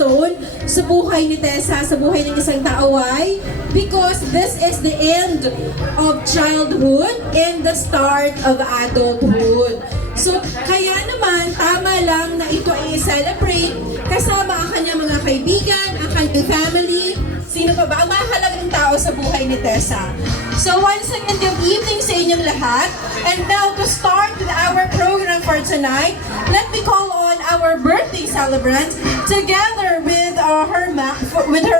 milestone sa buhay ni Tessa, sa buhay ng isang tao. Why? Because this is the end of childhood and the start of adulthood. So, kaya naman, tama lang na ito ay celebrate kasama ang kanyang mga kaibigan, ang kanyang family, sino pa ba ang mahalagang tao sa buhay ni Tessa. So once again, good evening sa inyong lahat. And now to start with our program for tonight, let me call on our birthday celebrant together with her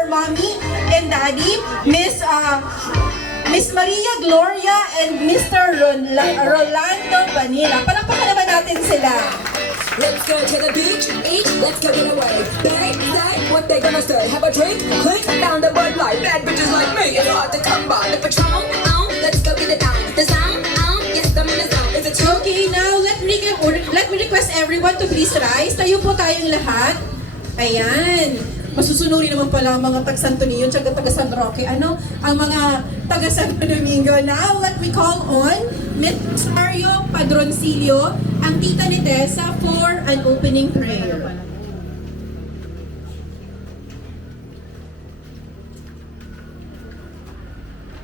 mommy and daddy, Miss Maria Gloria and Mr. Rolando Vanilla. Palakpakan naman natin sila. Let's go to the beach, eat, let's go get away. They say what they gonna say. Have a drink, clink, found a Bud Light. Bad bitches like me, it's hard to come by. The Patron, let's go get it down. The sound, yes, I'm in the sound. Is it true? Okay, now let me request everyone to please rise. Tayo po tayong lahat. Ayan. Masusunurin naman pala ang mga taga-Santo Niño at taga-San Roque. Ang mga taga-Santo Domingo. Now, let me call on Miss Mario Padroncillo, ang tita ni Tessa, for an opening prayer.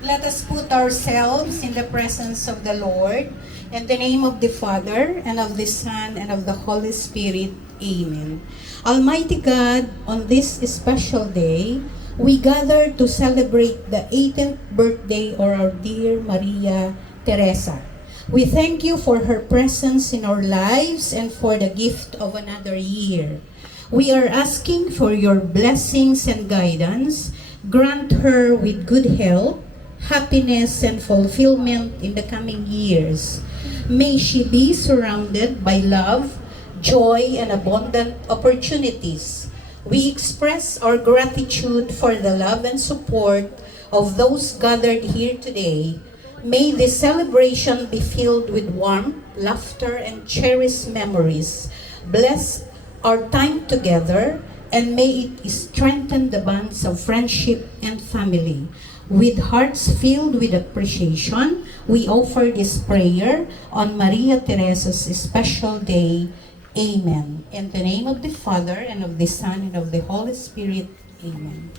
Let us put ourselves in the presence of the Lord. In the name of the Father, and of the Son, and of the Holy Spirit. Amen. Almighty God, on this special day, we gather to celebrate the 18th birthday of our dear Maria Theresa. We thank you for her presence in our lives and for the gift of another year. We are asking for your blessings and guidance. Grant her with good health, happiness, and fulfillment in the coming years. May she be surrounded by love, joy, and abundant opportunities. We express our gratitude for the love and support of those gathered here today. May this celebration be filled with warmth, laughter, and cherished memories. Bless our time together, and may it strengthen the bonds of friendship and family. With hearts filled with appreciation, we offer this prayer on Maria Theresa's special day. Amen. In the name of the Father, and of the Son, and of the Holy Spirit. Amen.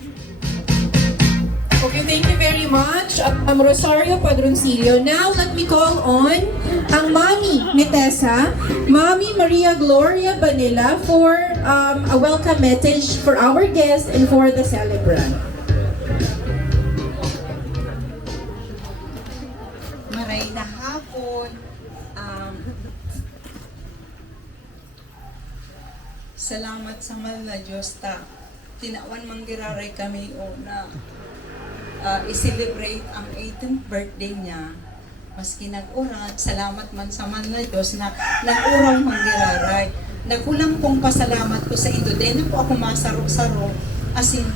Okay, thank you very much, Rosario Padroncillo. Now, let me call on ang mommy ni Tessa, Mommy Maria Gloria Vanilla, for a welcome message for our guests and for the celebrant. Maray na hapon. Salamat sa mahal na Diyos ta. Tinawan manggiraray kami o na i-celebrate ang 18th birthday niya. Maski nag-urat, salamat man sa mahal na Diyos na nag-urang manggiraray. Nagkulang pong pasalamat ko sa ito. Dahil na po ako masarok-sarok. Asin,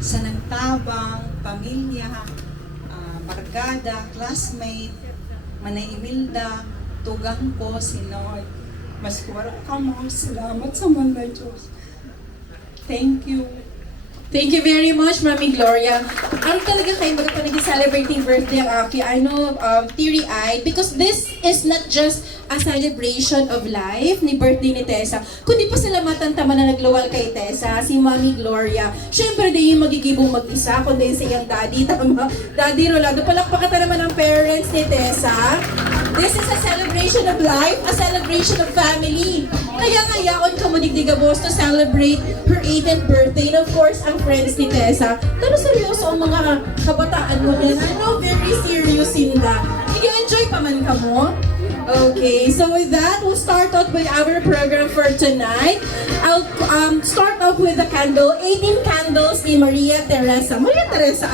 sa nagtabang, pamilya, barkada, classmate, Manay Imelda, tugang ko, si Lord. Mas wala ka mga salamat sa mga Diyos. Thank you. Thank you very much, Mami Gloria. Ano talaga kayo celebrating birthday ang Aki? I know, teary-eyed, because this is not just a celebration of life ni birthday ni Tessa, kundi pasalamatan tama na nagluwal kay Tessa, si Mami Gloria. Siyempre, di yung magigibong mag-isa, kundi sa iyang daddy, tama? Daddy Rolando, palakpakan naman ang parents ni Tessa. This is a celebration of life, a celebration of family. Kaya ngayon, kamunigdigabos to celebrate her 18th birthday. And of course, ang friends ni Tessa. Pero seryoso ang mga kabataan mo din. Ano, very serious sila. Nag-enjoy pa man ka mo? Okay, so with that, we'll start out with our program for tonight. I'll start off with the candle, 18 candles ni Maria Teresa. Maria Teresa,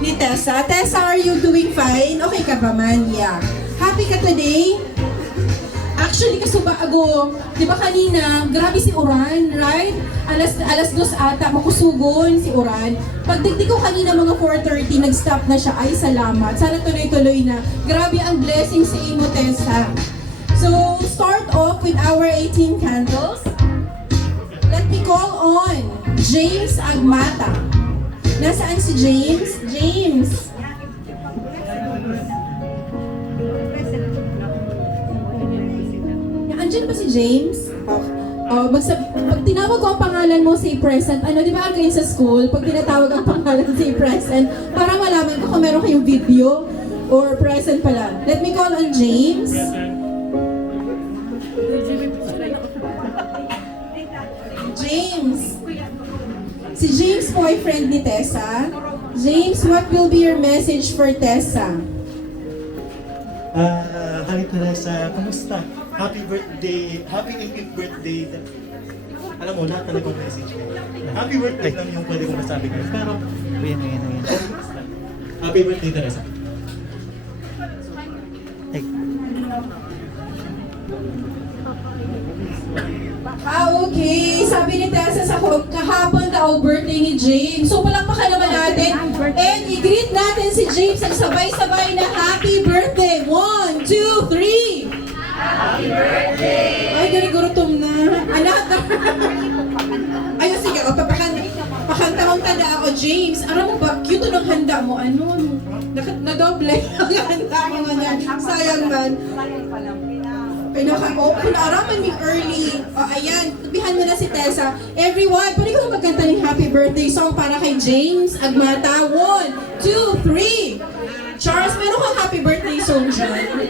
ni Tessa? Tessa, are you doing fine? Okay ka ba man? Yeah. Happy ka today? Actually, kasubago, di ba kanina, grabe si Uran, right? Alas 2 ata, makusugon si Uran. Pagdigdig ko kanina mga 4:30, nag-stop na siya. Ay, salamat. Sana tuloy-tuloy na. Grabe ang blessing sa imo, Tessa. So, start off with our 18 candles. Let me call on James Agmata. Nasaan si James? James! Andiyan ba si James? Okay. Pag tinawag ko ang pangalan mo, say present. Ano, di ba kayo sa school, pag tinatawag ang pangalan, say present, para malaman ko kung meron kayong video or present pala. Let me call on James. James. Si James, boyfriend ni Tessa. James, what will be your message for Tessa? Hi Teresa, kamusta? Happy birthday, happy 18th birthday. Alam mo, lahat talaga ang message ko. Happy birthday lang yung pwede kong masabi ko. Pero, ayan. Happy birthday Teresa. Okay. Sabi ni Tessa sa kahapon daw birthday ni James. So palakpakan naman natin. And i-greet natin si James ang sabay-sabay na happy birthday. 1, 2, 3. Happy birthday! Ay, ganigurutom na. Anak. Ayun, sige. O, pakanta mong tanda ako, James. Aram mo ba, cute ng handa mo. Ano? Nadoble ang handa mo na. Sayang man. Pinaraman mi early. O, ayan. Tubihan mo na si Tessa. Everyone, pwede ko magkanta ng happy birthday song para kay James Agmata. 1, 2, 3. Charles, meron kang happy birthday song dyan.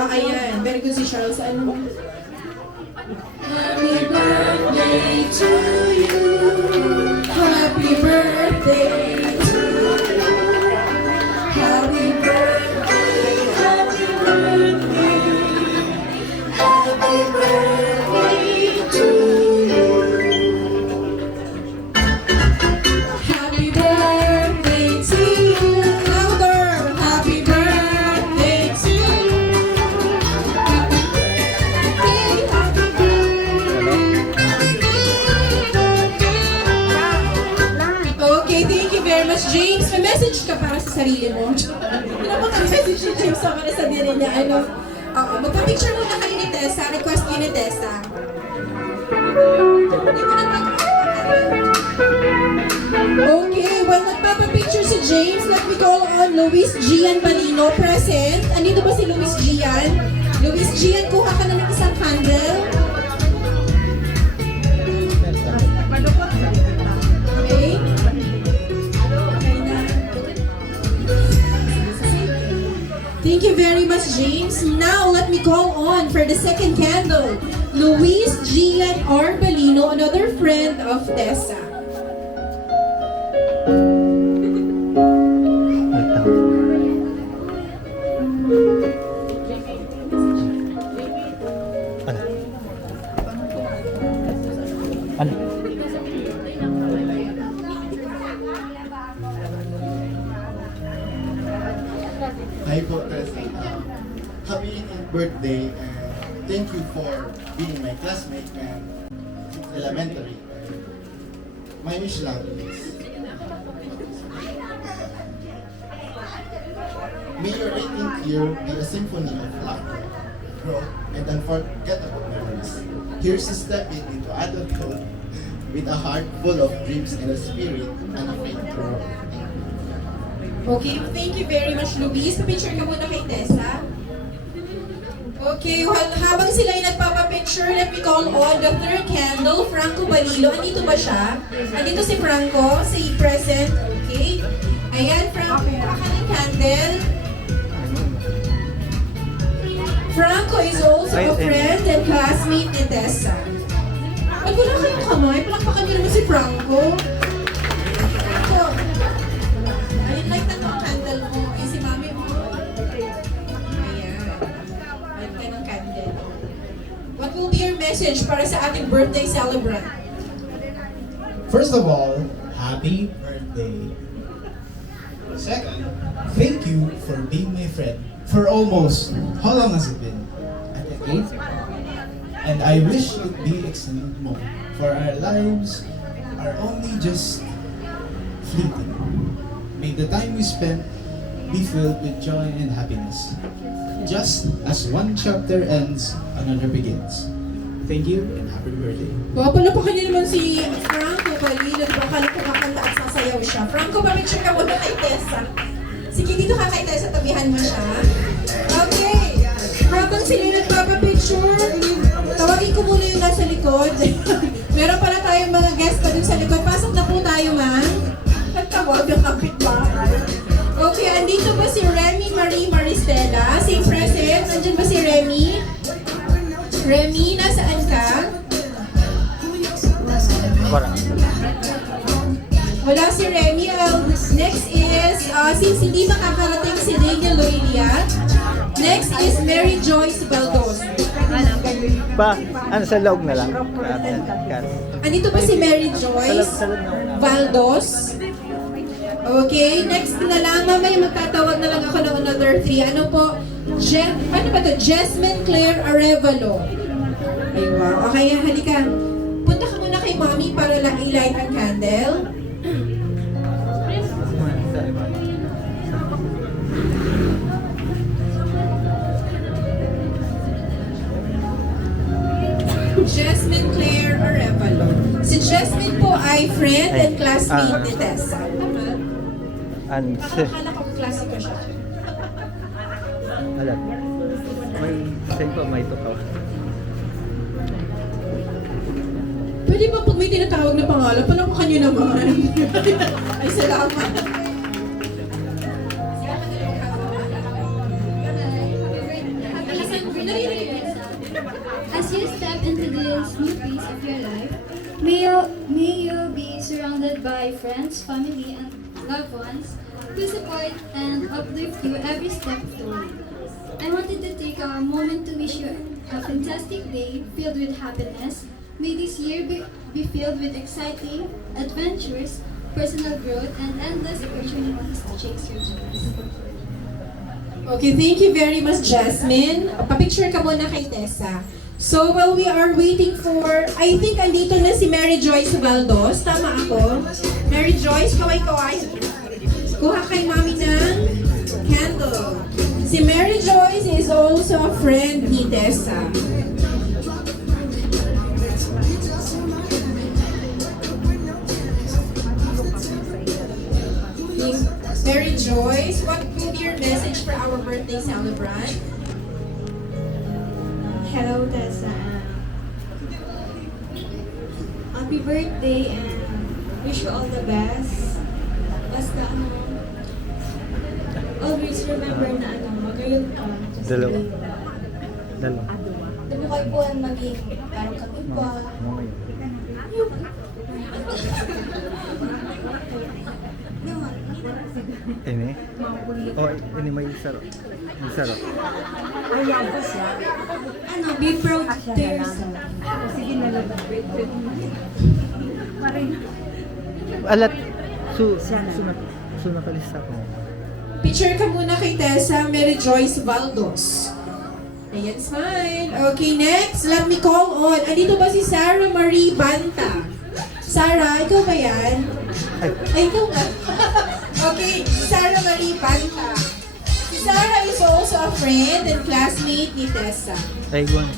Ayan. Very good si Charles. Ano? Happy birthday to you. Happy birthday to you. Happy birthday. Happy birthday. Happy birthday to you. Happy birthday to you. Louder. Happy birthday to you. Okay, thank you very much, James. May message ka para sa sarili mo. Ano ba ang message ni James para sa diri niya? Ano? Magpa-picture muna kayo ni Tessa. Request kayo ni Tessa. Hindi mo na Okay, well, nagpapapicture si James. Let me call on Luis Gian Balino. Present. Andito ba si Luis Gian? Luis Gian, kuha ka na ng isang candle. Okay. Thank you very much, James. Now, let me call on for the second candle, Luis Gian Arbalino, another friend of Tessa. Hi po, Tessa. Happy 18th birthday and thank you for being my classmate and since elementary. My wish lang is may your 18th year be a symphony of laughter, growth, and unforgettable memories. Here's a stepping into adulthood with a heart full of dreams and a spirit unafraid to grow. Okay, thank you very much, Luis. Papicture ka muna kay Tessa. Okay, well, habang sila ay nagpapapicture, let me call on the third candle, Franco Balilo. Andito ba siya? Andito si Franco, si present. Okay. Ayan, Franco, kuha ka ng candle. Franco is also a friend and classmate ni Tessa. At wala kayong kamay, palakpakan niyo naman si Franco. Franco, ayun, like na itong candle mo. Ay, si mami mo. Ayan. Ayun ka ng candle. What will be your message para sa ating birthday celebrant? First of all, happy birthday. Second, thank you for being my friend for almost, how long has it been? A decade? And I wish it be extended more, for our lives are only just fleeting. May the time we spend be filled with joy and happiness. Just as one chapter ends, another begins. Thank you and happy birthday. Wow, palapakan niyo naman si Franco Balilo. Diba, akala ko kakanta at sasayaw siya. Franco, pa-picture ka muna kay Tessa. Sige, dito ka kay Tessa, tabihan mo siya. Okay. Habang sila nagpapapicture, Nandyan ba si Remy? Remy, nasaan ka? Wala si Remy. Next is, since hindi makakarating si Daniel Loelia, next is Mary Joyce Baldos. Sa loob na lang. Andito ba si Mary Joyce Baldos? Okay, next na lang. Mamaya magtatawag na lang ako ng another 3. Ano po? Ano ba to? Jasmine Claire Arevalo. Aywa. Okay, halika. Punta ka muna kay Mommy para lang i-light ang candle. Jasmine Claire Arevalo. Si Jasmine po ay friend and classmate ni Tessa. Akala ko klase ko siya. Wala. May send ko, may tukaw. Pwede ba pag may tinatawag na pangalan, palakpakan niyo naman. Ay, salamat. As you step into this new phase of your life, may you be surrounded by friends, family, and loved ones who support and uplift you every step of the way. I wanted to take a moment to wish you a fantastic day filled with happiness. May this year be filled with exciting adventures, personal growth, and endless opportunities to chase your dreams. Okay, thank you very much, Jasmine. Papicture ka muna kay Tessa. So, while we are waiting for, I think andito na si Mary Joyce Baldos. Tama ako? Mary Joyce, kaway-kaway. Kuha kay Mami ng candle. Si Mary Joyce is also a friend ni Tessa. Mary Joyce, what would be your message for our birthday celebrant? Hello, Tessa. Happy birthday and wish you all the best. Basta always remember na magayod ka. Dalawa. Dumukay po ang maging parang kami pa. Ini? Oh, ini may saro. May saro. Be proud to yourself. Alat. Nakalista ko. Picture ka muna kay Tessa, Mary Joyce Baldos. Ayan, smile. Okay, next, let me call on. Andito ba si Sarah Marie Banta? Sarah, ikaw ba yan? Ay, ikaw nga. Okay, Sarah Marie Banta. Si Sarah is also a friend and classmate ni Tessa. Ay, guwan.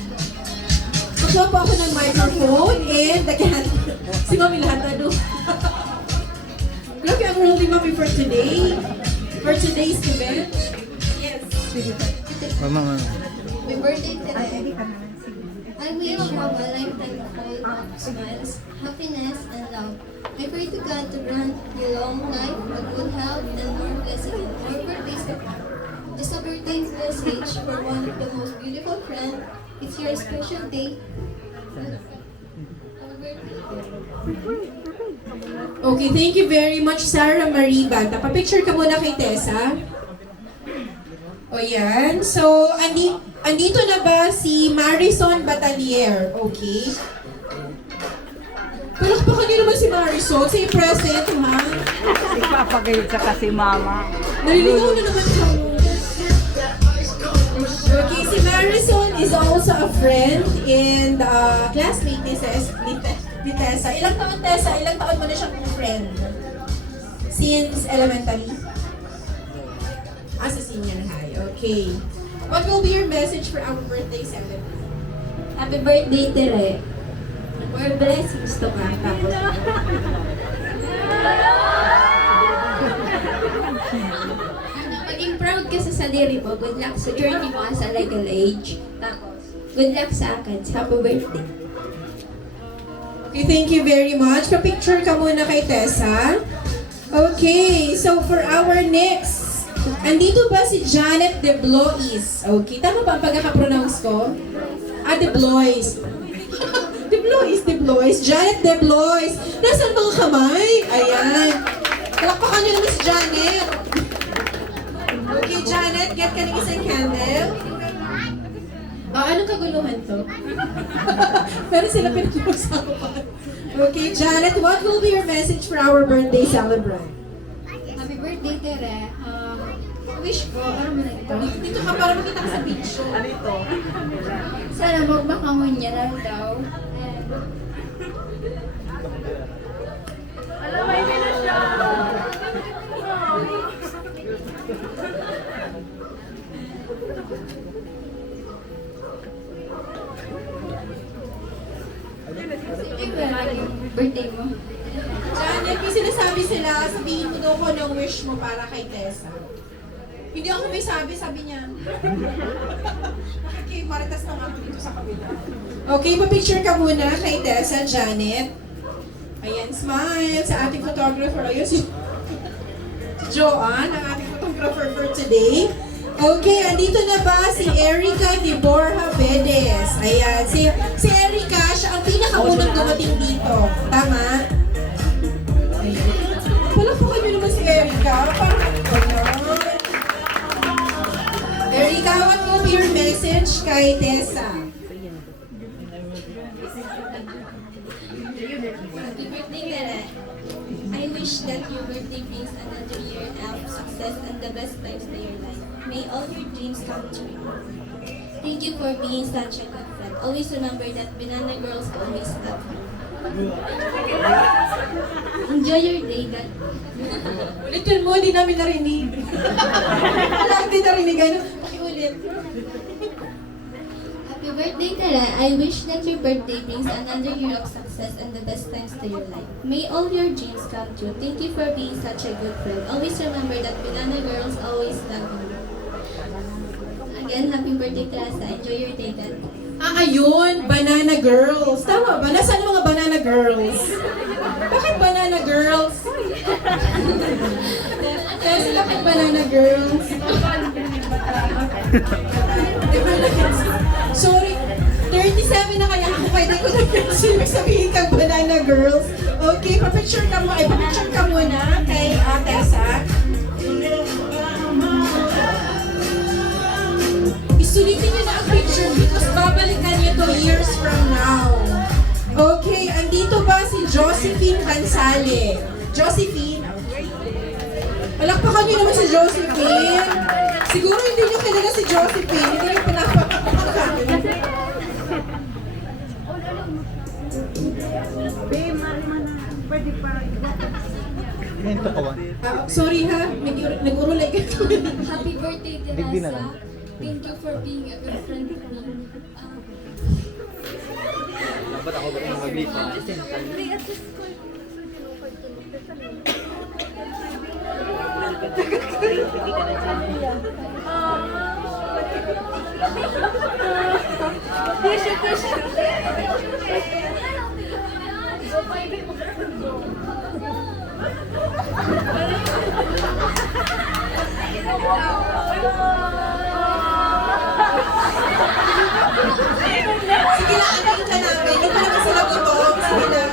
Kukuha po ako ng microphone and the candle. Si Mami lahat ano. Look, ang role ni Mami for today. For today's event. Yes. Mama. Happy birthday today. I wish you have a lifetime full of smiles, happiness, and love. I pray to God to grant you long life, a good health, and more blessings and more birthdays to come. Just a birthday message for one of the most beautiful friends. It's your special day. Happy birthday. Okay, thank you very much, Sarah Marie Banta. Pa-picture ka muna kay Tessa. O yan. So, andito na ba si Marison Batalier? Okay. Palakpakan niyo naman si Marison. Say present, ha? Ipapagayod sa kasi mama. Naliligaw na naman siya. Okay, si Marison is also a friend and classmate ni Tessa. Ilang taon, Tessa? Ilang taon mo na siyang friend? Since elementary? As a senior high. Okay. What will be your message for our birthday celebrant? Happy birthday, Tere. More blessings to come. Maging proud ka sa sarili mo. Good luck sa journey mo sa legal age. Tapos, good luck sa akin. Happy birthday. Okay, thank you very much. Pa-picture ka muna kay Tessa. Okay, so for our next Andito ba si Janet De Blois? Okay, tama ba ang pagkakapronounce ko? De Blois. De Blois. Janet De Blois. Nasaan mga kamay? Ayan. Palakpakan niyo naman si Janet. Okay, Janet, get ka ng isang candle. Anong kaguluhan to? Pero sila pinag-uusapan. Okay, Janet, what will be your message for our birthday celebrant? Happy birthday, Tere. Wish ko, ano mo na ito? Dito ka para makita ka sa picture. Ano ito? Sana magmakamon niya lang daw. Birthday mo. Janet, may sinasabi sila, sabihin mo daw ko ng wish mo para kay Tessa. Hindi ako may sabi niya. Okay, maritas na nga ako dito sa kabila. Okay, pa-picture ka muna kay Tessa, Janet. Ayan, smile sa ating photographer. Ayun, si Joanne, ang ating photographer for today. Okay, andito na ba si Erica ni Borja Bedes? Ayan, si Erica, siya ang pinakaunang dumating dito. Tama? Ayan. Palapakan niyo naman si Erica. Parang Erica, what will be your message kay Tessa? Happy birthday, Tere. I wish that your birthday brings another year of success and the best times to your life. May all your dreams come true. Thank you for being such a good friend. Always remember that banana girls always love you. Enjoy your day, God. Ulitin mo, hindi namin narinig. Wala, hindi narinig. Ano? Pakiulit. Happy birthday, Tara. I wish that your birthday brings another year of success and the best times to your life. May all your dreams come true. Thank you for being such a good friend. Always remember that banana girls always love you. Again, happy birthday, Teresa. Enjoy your day, God. Ayun, Banana Girls. Tama ba? Nasaan ang mga Banana Girls? Bakit Banana Girls? Kasi bakit Banana Girls? Sorry, 37 na kaya ako. Pwede ko na sabihin kang Banana Girls. Okay, pa-picture ka mo. Ay, pa-picture ka muna kay Tessa. Isulitin niyo na ang picture because babalikan niyo to years from now. Okay, andito ba si Josephine Cansale? Josephine? Palakpakan niyo naman si Josephine. Siguro hindi niyo kilala si Josephine. Hindi niyo pinapapakpakan. Sorry ha, nag-urulay ka. Happy birthday, Digdi na Teresa. lang. Thank you for being a good friend to me. Dapat ako ba yung mag-lipa? Sige lang, antayin ka namin. Hindi pa naman sila gutom. Sige lang.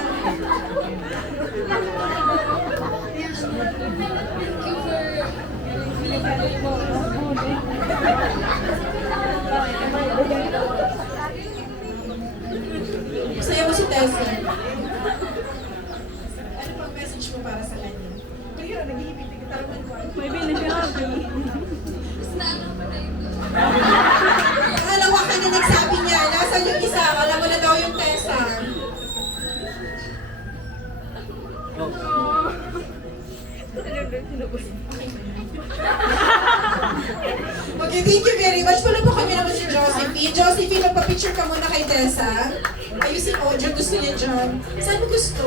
Masaya mo si Tessa. Ano pang message mo para sa kanya? Kaya nag-iibig ka talaman ko. May binagabi. Alawa ka na nagsabi niya, nasaan yung isa? Alam mo na daw yung Tessa. Okay, thank you very much. Wala po kami naman si Josephine. Josephine, magpa-picture ka muna kay Tessa. Ayusin audio, gusto niya dyan. Saan mo gusto?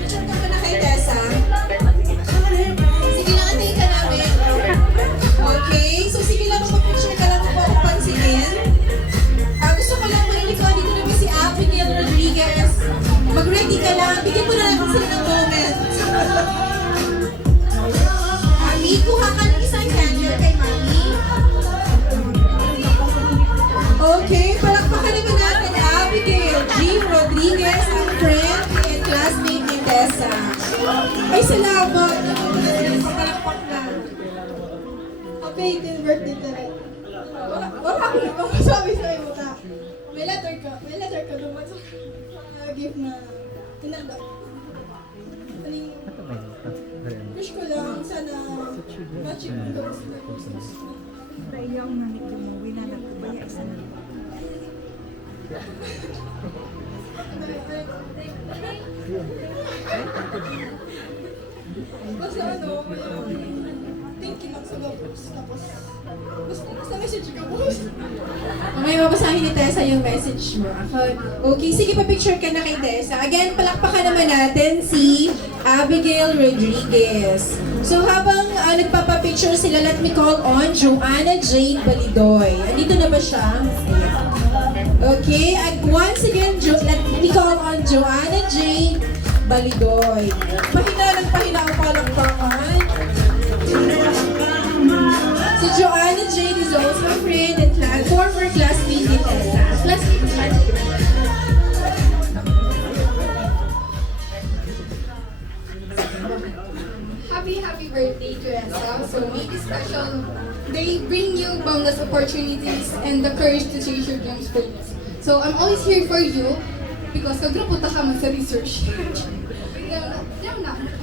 Picture ka muna kay Tessa. Sige lang, antayin ka namin. Okay, so sige lang, magpa-picture ka lang kung ako pansinin. Gusto ko lang marinig ko, dito naman si Abigail Rodriguez. Mag-ready ka lang, bigyan mo na natin sila ng moment. Ay, salamat! Papalakpak na. Happy 18th birthday tayo. Wala ko naman masabi sa'yo na. May letter ka naman sa gift na tinanggap. Aling, wish ko lang sana matching mo daw sila. Ayaw na nito mo. Winalag ko ba yung isa na? Basta ano, thinking lang sa labos. Tapos, basta message ka boss. Okay, babasahin ni Tessa yung message mo. Okay, sige pa picture ka na kay Tessa. Again, palakpakan naman natin si Abigail Rodriguez. So habang nagpapapicture sila, let me call on Joanna Jane Balidoy. Andito na ba siya? Okay, and once again, let me call on Joanna Jane Balidoy. Pahina ang palakpakan. So Joanna Jane is also a friend and former classmate ni Tessa. Happy birthday, Tessa. So make it special. They bring you boundless opportunities and the courage to chase your dreams for this. So I'm always here for you because kagraputa ka man sa research.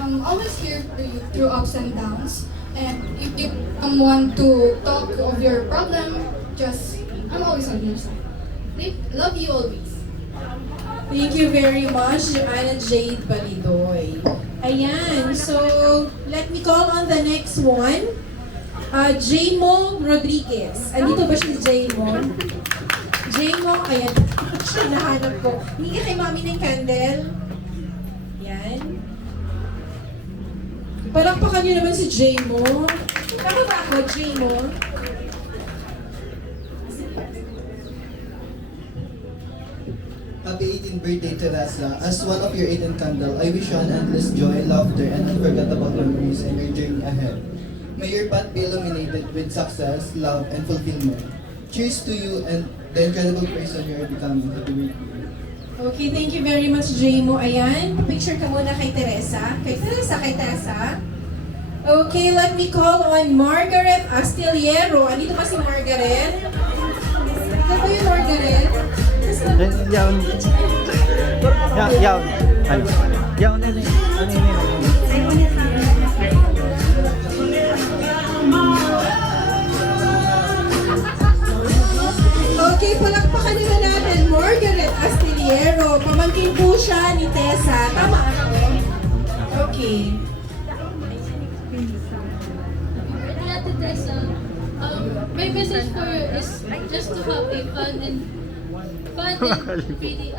I'm always here for you through ups and downs. And if you want to talk of your problem, I'm always on your side. Love you always. Thank you very much, Joanna Jade Balidoy. Ayan, so let me call on the next one. Jamo Rodriguez. Andito ba si Jamo? Jamo, ayan. Siya, nahanap ko. Hindi ka kay mami ng candle. Yan. Palakpakan niyo naman si Jamo. Tama ba ako, Jamo? Happy 18th birthday, Tessa. As one of your 18th candle, I wish you an endless joy, laughter, and unforgettable memories in your journey ahead. May your path be illuminated with success, love, and fulfillment. Cheers to you and the incredible person you are becoming. Happy birthday. Okay, thank you very much, Jamo. Ayan, picture ka muna kay Teresa. Kay Tessa. Okay, let me call on Margaret Astillero. Andito pa si Margaret? Ito ba yung Margaret? Yawn. Yawn. Ano? Yawn na rin. Ano yun? Okay, palakpakan nila natin Margaret Astillero. Pamangkin po siya ni Tessa. Tama ako? Okay. Ate Tessa, my message for you is just to have a fun and really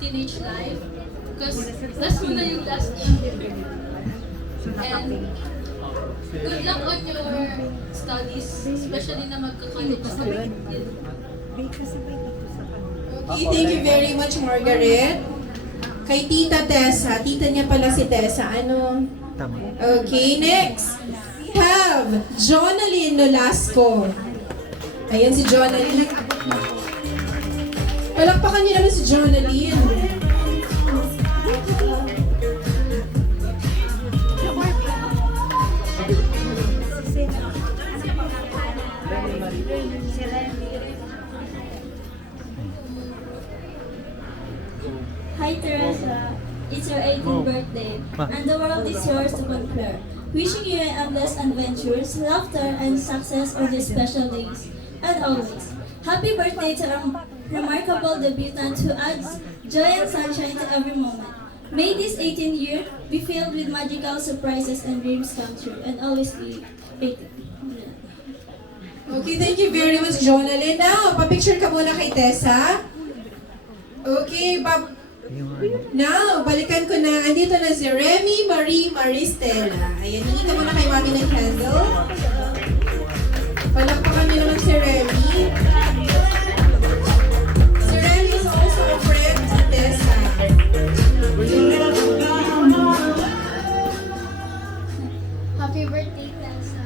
teenage life because last mo na yung last year. And good luck on your studies, especially na magka-college ka. Okay, thank you very much, Margaret. Kay Tita Tessa. Tita niya pala si Tessa. Ano? Tama. Okay, next. We have Jonaline Nolasco. Ayan si Jonaline. Palakpakan niyo naman si Jonaline. Hi Teresa, it's your 18th birthday, and the world is yours to conquer. Wishing you endless adventures, laughter, and success on these special days, and always. Happy birthday to a remarkable debutant who adds joy and sunshine to every moment. May this 18th year be filled with magical surprises and dreams come true, and always be 18. Okay, thank you very much, Jonaline. Now, papicture ka muna kay Tessa. Okay, now, balikan ko na. Andito na si Remy Marie Maristela. Ayan, hingi ka muna kay mami ng candle. Palakpakan niyo naman si Remy. Si Remy is also a friend to Tessa. Happy birthday, Tessa.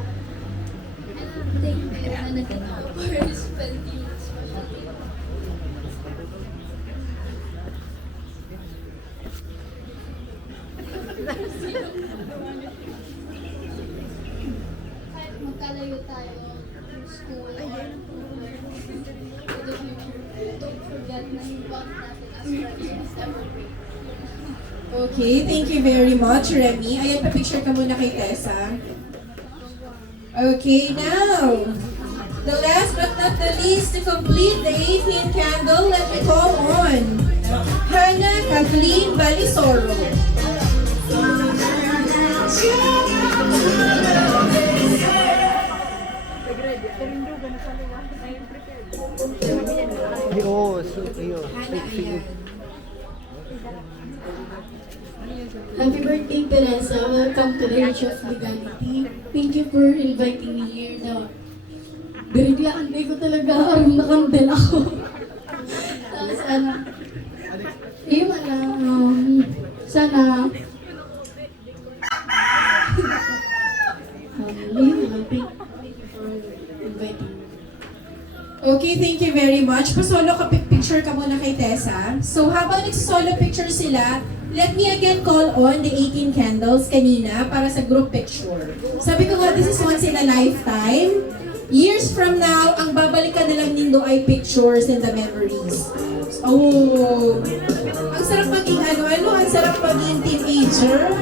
And thank you for spending special day. that na-involve natin as friends was ever great. Okay, thank you very much, Remy. Ayan, pa-picture ka muna kay Tessa. Okay, now, the last but not the least, to complete the 18th candle, let me call on Hannah Kathleen Balisoro. Happy birthday, Teresa. Welcome to the Age of Legality. Thank you for inviting me here. Na biriglaan ko talaga ang nakandel ako. Tapos yun sana yun lang. Thank you for inviting me. Okay, thank you very much. Pa-solo ka picture ka muna kay Tessa. So habang nagsisolo picture sila, let me again call on the 18 candles kanina para sa group picture. Sabi ko nga, this is once in a lifetime. Years from now, ang babalikan na lang nindo ay pictures and the memories. Oh, ang sarap maging ang sarap maging teenager.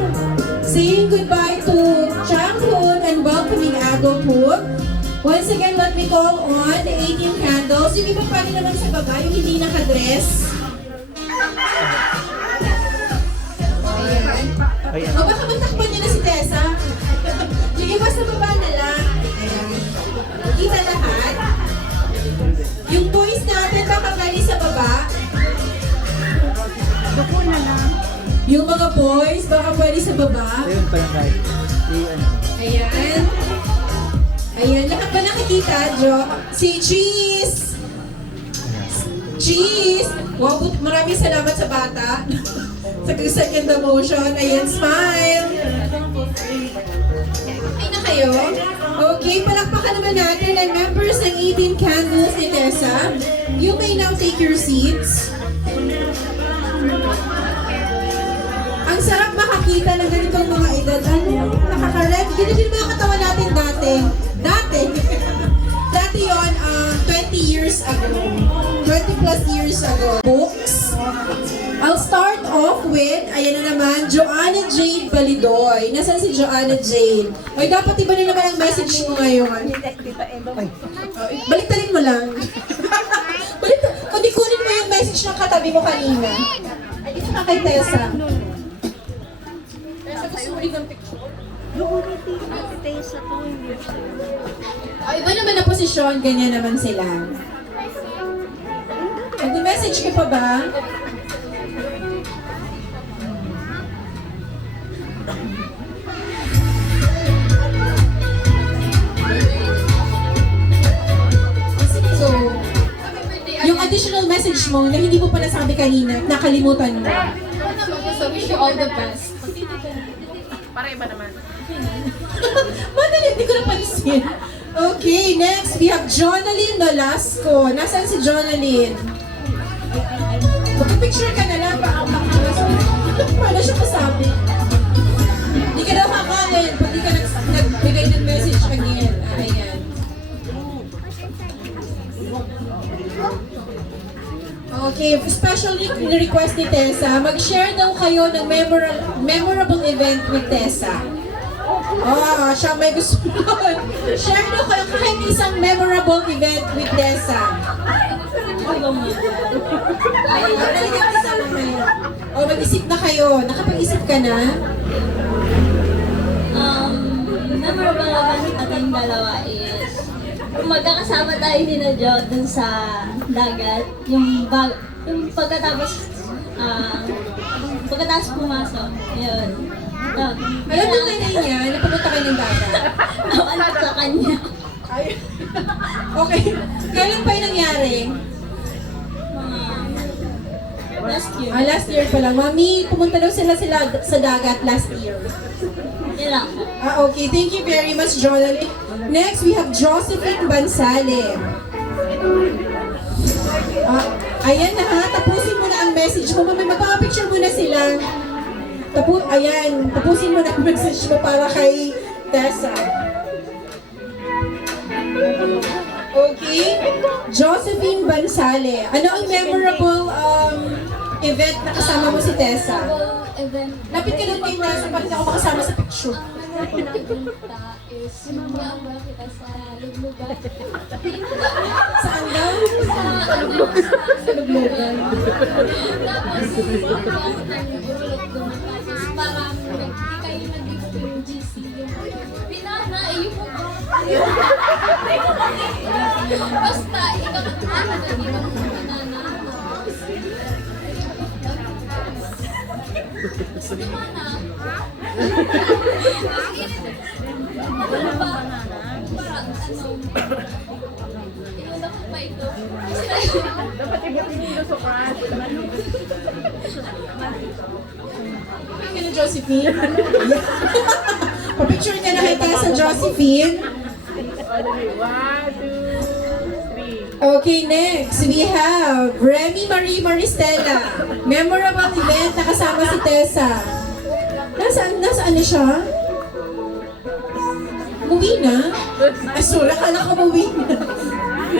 Saying goodbye to childhood and welcoming adulthood. Once again, let me call on the 18 candles. Yung iba pa rin naman sa baba, yung hindi nakadress. Ayan. O baka magtakpan niyo na si Tessa. Yung iba sa baba na lang. Ayan. Kita lahat. Yung boys natin baka bali sa baba. Yung mga boys baka bali sa baba. Ayun pa lang guys. Ayan. Ayan, lahat ba nakikita, Jo? Si Cheese! Cheese! Wow, maraming salamat sa bata. Sa second emotion. Ayan, smile! Okay na kayo? Okay, palakpakan naman natin ang members ng 18 candles ni Tessa. You may now take your seats. Ang sarap makakita ng ganitong mga edad. Nakaka-red. Ganito yung mga katawan natin dati. Dati yun, 20 years ago. 20 plus years ago. Books. I'll start off with, ayan na naman, Joanna Jade Balidoy. Nasaan si Joanna Jade? Ay, dapat iba na naman ang message mo ngayon. Baliktarin mo lang. Kunin mo yung message ng katabi mo kanina. Ay, dito ka kay Tessa. Tessa, gusto mo rin ng picture? Iba naman na posisyon, ganyan naman sila. Nag-message ka pa ba? So, yung additional message mo na hindi mo pa nasabi kanina, nakalimutan mo. So, wish you all the best. Madali, hindi ko napansin. Okay, next, we have Jonalyn Nolasco. Nasaan si Jonalyn? Mag-picture ka na lang. Paano siya masabi? Hindi ka daw kakain pag di ka nagbigay ng message again. Ayan. Okay, special request ni Tessa. Mag-share daw kayo ng memorable event with Tessa. Siya may gusto nun. Share daw kayo kahit isang memorable event with Tessa. Mag-isip na kayo. Nakapag-isip ka na? Memorable event ating dalawa is magkakasama tayo ni na Jo dun sa dagat. Yung pagkatapos pumasok. Yun. Alam mo na niya, napunta kayo ng dagat. Anak sa kanya. Okay. Kailan pa yung nangyari? Last year. Last year pa lang. Mami, pumunta daw sila sa dagat last year. Yun lang. Okay. Thank you very much, Jonalyn. Next, we have Josephine Bansale. Ayan na ha. Tapusin mo na ang message mo. Mami, magpapapicture mo na sila. Ayan. Tapusin mo na ang message mo para kay Tessa. Okay? Josephine Bansale. sali. Ano ang memorable event na kasama mo si Tessa? Event Lapit ka doon kay Tessa para hindi ako makasama sa picture. pinagpunta is yung naambal kita sa luglugan. Saan daw? Sa luglugan. Tapos, tapos parang hindi kayo nag-give GC. Pinana, yung basta, ikaw nag-give ng banana. Pinana. Ano ba? Para, inuna ko pa ito. Dapat ibutin yung lusukan. Kaya na Josephine? Pa-picture niya na kay Tessa, Josephine. Okay, next, we have Remy Marie Maristela. Memorable event na kasama si Tessa. Nasaan na siya? Umuwi na? Asura, kala ko umuwi na.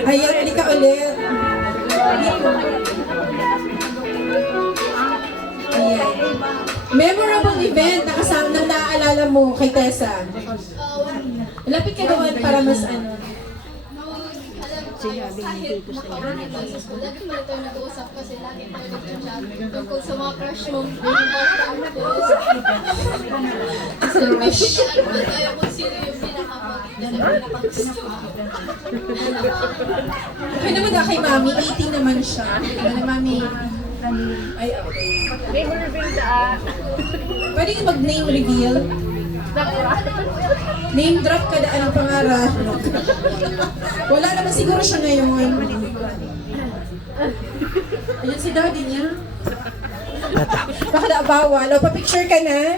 Ayan, halika ulit. Ayan. Memorable event na kasama na naaalala mo kay Tessa. Lapit ka doon para mas ano. Kahit nakaulit tayo sa school, lagi pa tayo nag-uusap kasi lagi tayo nag-chat tungkol sa mga crush mo. So, may pilihan pa tayo kung sino yung pinakagusto. Okay naman na kay Mami, 18 naman siya. Ano Mami? Ay, okay. Name reveal sa Pwede ka mag-name reveal? Name drop ka na anong pangarap. Wala naman siguro siya ngayon. Ayan si daddy niya. Baka na bawal. O, pa-picture ka na.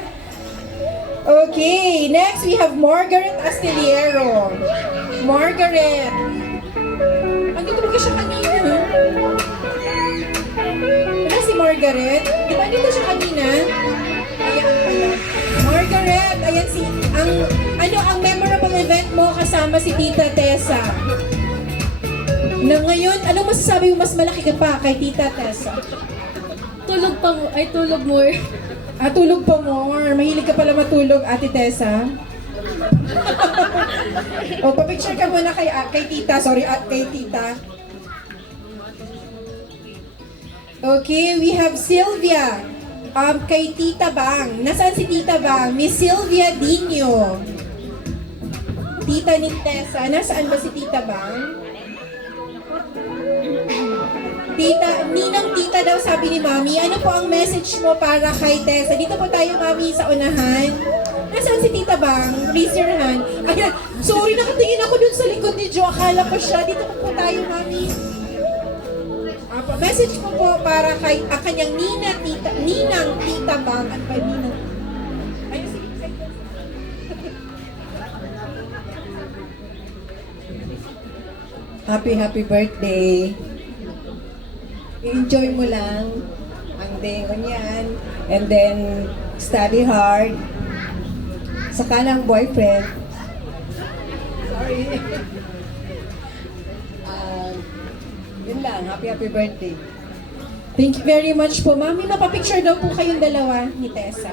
Okay, next we have Margaret Astillero. Margaret. Andito ba siya kanina? Wala si Margaret? Di ba andito siya kanina? Ayan pala. Margaret, ayan ang memorable event mo kasama si Tita Tessa. Na ngayon, anong masasabi mo mas malaki ka pa kay Tita Tessa? Tulog more. Tulog pa more. Mahilig ka pala matulog, Ate Tessa. O, pa-picture ka muna kay Tita. Sorry, kay Tita. Okay, we have Sylvia. Kay Tita Bang. Nasaan si Tita Bang? Miss Sylvia Dino. Tita ni Tessa. Nasaan ba si Tita Bang? Ninang tita daw sabi ni Mami. Ano po ang message mo para kay Tessa? Dito po tayo, Mami, sa unahan. Nasaan si Tita Bang? Raise your hand. Ayan. Sorry, nakatingin ako dun sa likod ni Jo. Akala ko siya. Dito po tayo, Mami. Message ko po para kay kanyang ninang tita Bang. Ano ba ninang? Ayun, sige. Happy birthday. Enjoy mo lang ang day mo yan. And then, study hard. Saka ng boyfriend. Sorry. Yun lang. Happy birthday. Thank you very much po. Mami, mapapicture daw po kayong dalawa ni Tessa.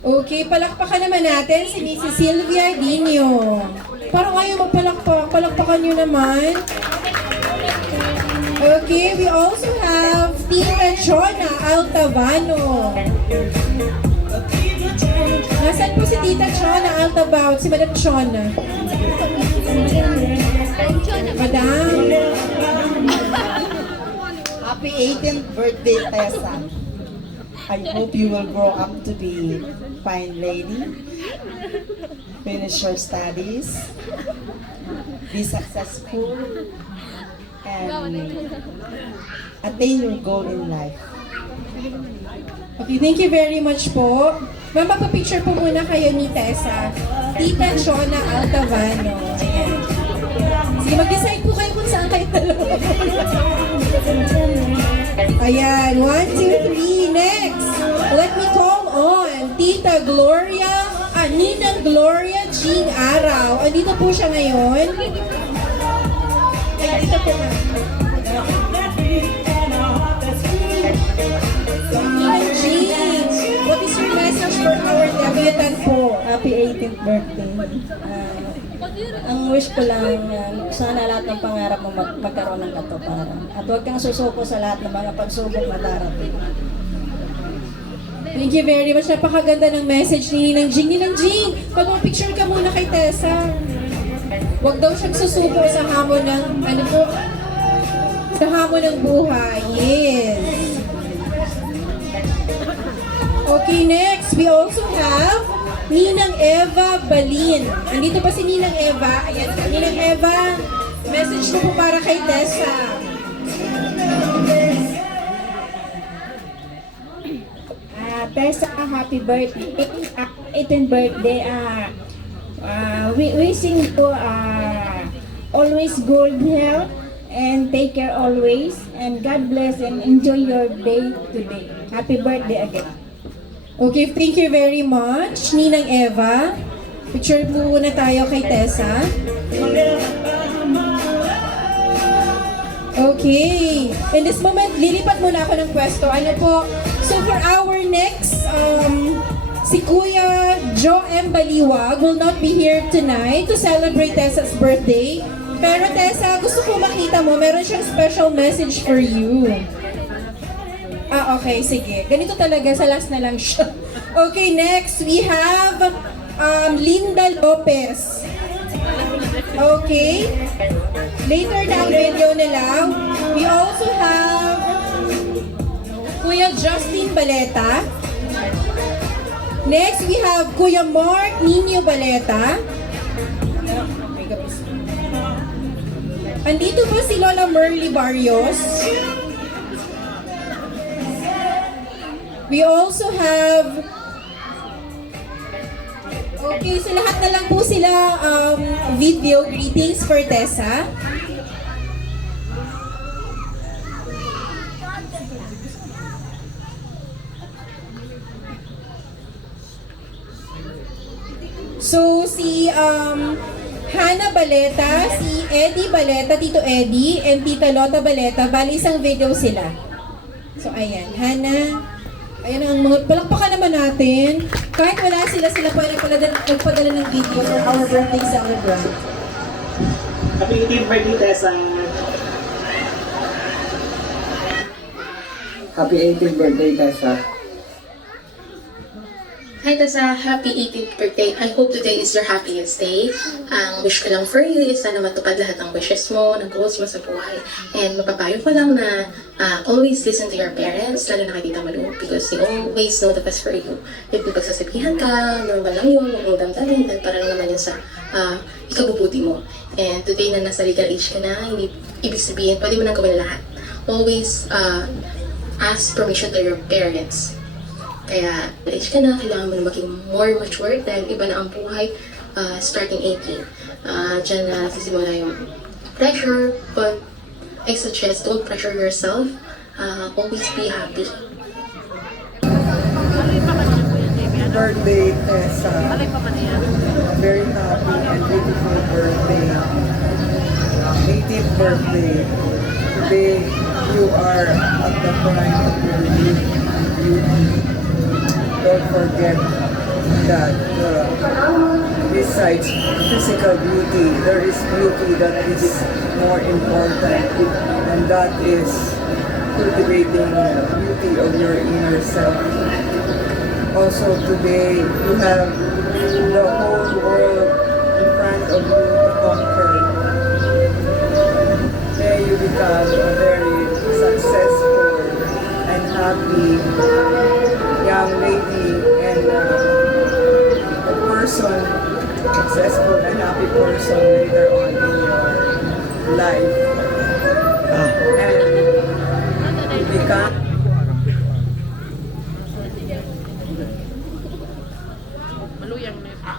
Okay, palakpakan naman natin si Mrs. Sylvia Dino. Parang ayaw magpalakpak. Palakpakan nyo naman. Okay, we also have Tita Chona Altavano. Nasaan po si Tita Chona Altavano? Si Madam Chona. Madam. Happy 18th birthday, Tessa. I hope you will grow up to be fine lady. Finish your studies. Be successful. And attain your goal in life. Okay, thank you very much po. Ma'am, magpa-picture po muna kayo ni Tessa. Tita Chona Altavano. Ayan. Sige, mag-decide po kayo kung saan kayo dalawa. Ayan, 1, 2, 3, next. Let me call on Tita Gloria, Ninang Gloria Jean Araw. Andito po siya ngayon. Ay, dito po ma'am. Ninang Jean, what is your message for our debutant po? Happy 18th birthday. Ang wish ko lang, sana lahat ng pangarap mo magkaroon ng katuparan. At huwag kang susuko sa lahat ng mga pagsubok na darating. Thank you very much. Napakaganda ng message ni Ninang Jean. Ninang Jean, pag-picture ka muna kay Tessa. Huwag daw siyang susuko sa hamon ng, ano po, sa hamon ng buhay. Yes. Okay, next, we also have Ninang Eva Balin. Andito pa si Ninang Eva. Ayan, Ninang Eva, message ko po para kay Tessa. Tessa, happy birthday. 18th birthday. Wishing you always good health and take care always. And God bless and enjoy your day today. Happy birthday again. Okay, thank you very much, Ninang Eva. Picture muna tayo kay Tessa. Okay. In this moment, lilipat muna ako ng pwesto. Ano po? So for our next, si Kuya Joe M. Baliwag will not be here tonight to celebrate Tessa's birthday. Pero Tessa, gusto ko makita mo, meron siyang special message for you. Okay, sige. Ganito talaga, sa last na lang siya. Okay, next, we have Linda Lopez. Okay. Later na ang video nila. We also have Kuya Justin Baleta. Next, we have Kuya Mark Nino Baleta. Andito po si Lola Merly Barrios. We also have... Okay, so lahat na lang po sila video greetings for Tessa. So, si Hannah Baleta, si Eddie Baleta, Tito Eddie, and Tita Lota Baleta, bali isang video sila. So, ayan, Hannah, ayan ang mga, palakpakan naman natin. Kahit wala sila pa nagpadala ng video for our birthday celebrant. Happy 18th birthday, Tessa! Happy 18th birthday, Tessa. Hi Tessa, happy 18th birthday. I hope today is your happiest day. Ang wish ko lang for you is sana matupad lahat ng wishes mo, ng goals mo sa buhay. And mapapayo ko lang na always listen to your parents, lalo na kay Tita Malu, because they always know the best for you. If may pagsasabihan ka, normal lang yun, yung damdamin, dahil para lang naman yun sa ikabubuti mo. And today na nasa legal age ka na, hindi ibig sabihin, pwede mo nang gawin lahat. Always ask permission to your parents. Kaya, age ka na, kailangan mo na maging more mature dahil iba na ang buhay starting 18. Diyan na nagsisimula yung pressure, but I suggest don't pressure yourself. Always be happy. Birthday, Tessa. Very happy and beautiful birthday. 18th birthday. Today, you are at the prime of your youth. Don't forget that besides physical beauty, there is beauty that is more important, and that is cultivating the beauty of your inner self. Also today, you have the whole world in front of you to conquer. May you become a very successful and happy young lady and a person, successful and happy person later on in your life. And you become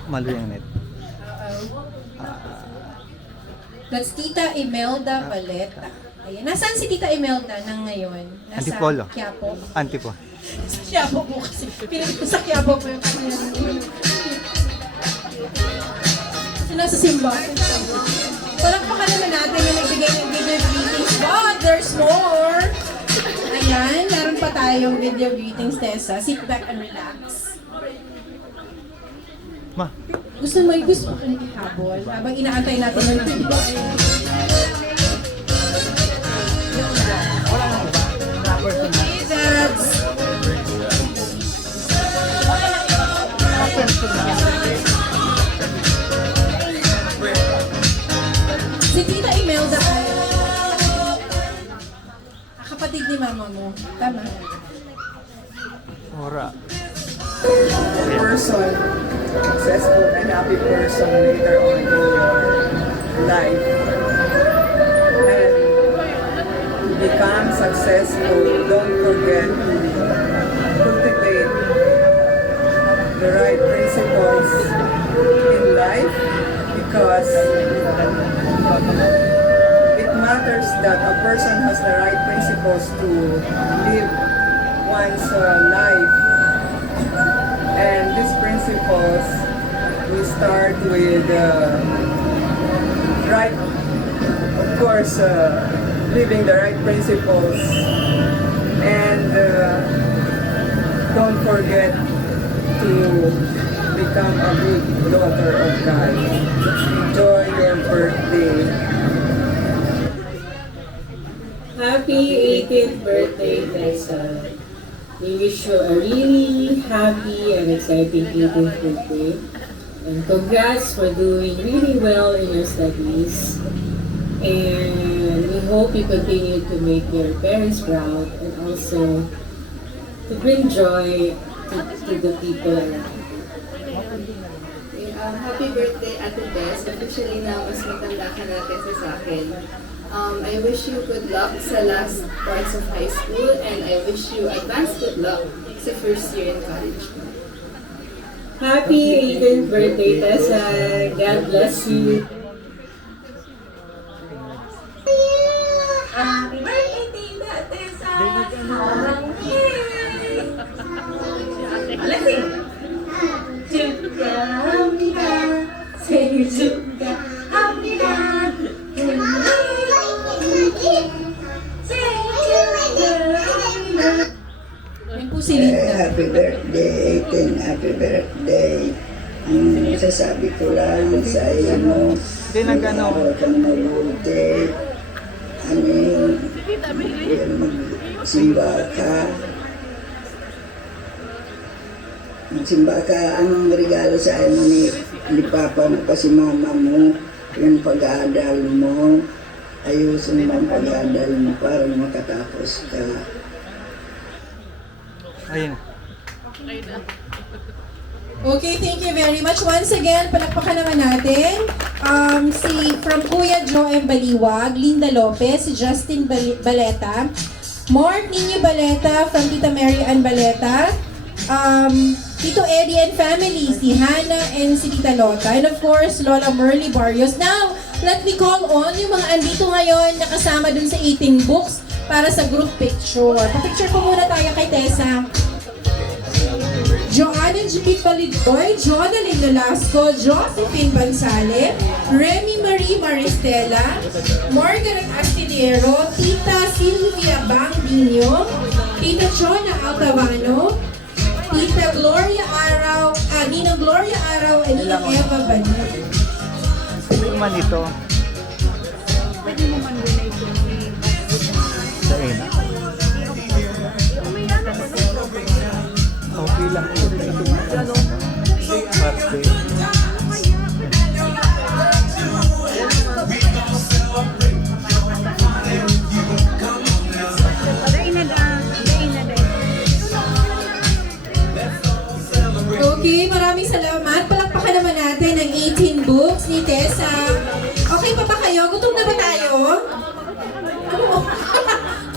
Maluyang net. That's Tita Imelda Baleta. Ayan. Nasaan si Tita Imelda nang ngayon? Nasa Antipolo. Quiapo? Antipo. Sa Quiapo po kasi. Piling ko sa Quiapo po yung kanyang. So, nasa simbahan. Walang pa naman natin na nagbigay ng tayong video greetings, Tessa. Sit back and relax. Ma. Gusto mo ihabol habang inaantay natin ng video. Okay, that's... Si Tita Imelda ay kapatid ni mama mo. Tama? Ora. Person, successful and happy person later on in your life. And to become successful, don't forget to cultivate the right principles in life because it matters that a person has the right principles to live one's life. And these principles will start with right, of course, living the right principles, and don't forget to become a good daughter of God. Enjoy your birthday. Happy 18th birthday, Tessa. We wish you a really happy and exciting 18th birthday. And congrats for doing really well in your studies. And we hope you continue to make your parents proud and also to bring joy to the people around you. Happy birthday, Ate Tess. Officially na mas matanda ka na, Tessa, sa akin. I wish you good luck sa last parts of high school and I wish you advanced good luck sa first year in college. Happy 18th birthday, Tessa. God bless you. Happy birthday, Tita Tessa! Alasing! Juga, Hamida, say Juga, Hamida, Happy birthday, 18, happy birthday. Ang masasabi ko lang sa iyo mo, mag-aaral kang mabuti. Magsimba ka. Magsimba ka. Anong regalo sa iyo ni Papa mo pa si Mama mo? Yung pag-aaral mo. Ayusin mo ang pag-aaral mo para makatapos ka. Ayun. Okay, thank you very much. Once again, palakpakan naman natin from Kuya Joe M. Baliwag, Linda Lopez, si Justin Baleta, Mark Nino Baleta from Tita Mary Ann Baleta, Tito Eddie and family, si Hannah and si Tita Lota, and of course, Lola Merly Barrios. Now, let me call on yung mga andito ngayon na kasama dun sa 18 books para sa group picture. Pa-picture po muna tayo kay Tessa. Joanna Judith Balidboy, Jonalyn Nolasco, Josephine Bansale, Remy Marie Maristela, Margaret Astillero, Tita Silvia Bangdino, Tita Chona Altavano, Tita Gloria Araw, Ninang Gloria Araw, and Ninang Eva Banyo. Sino man ito? Pwede mo man muna ito. Sa ina. Okay lang ito. Birthday. Okay, maraming salamat. Palakpakan naman natin ang 18 books ni Tessa. Okay pa ba kayo? Gutom na ba tayo?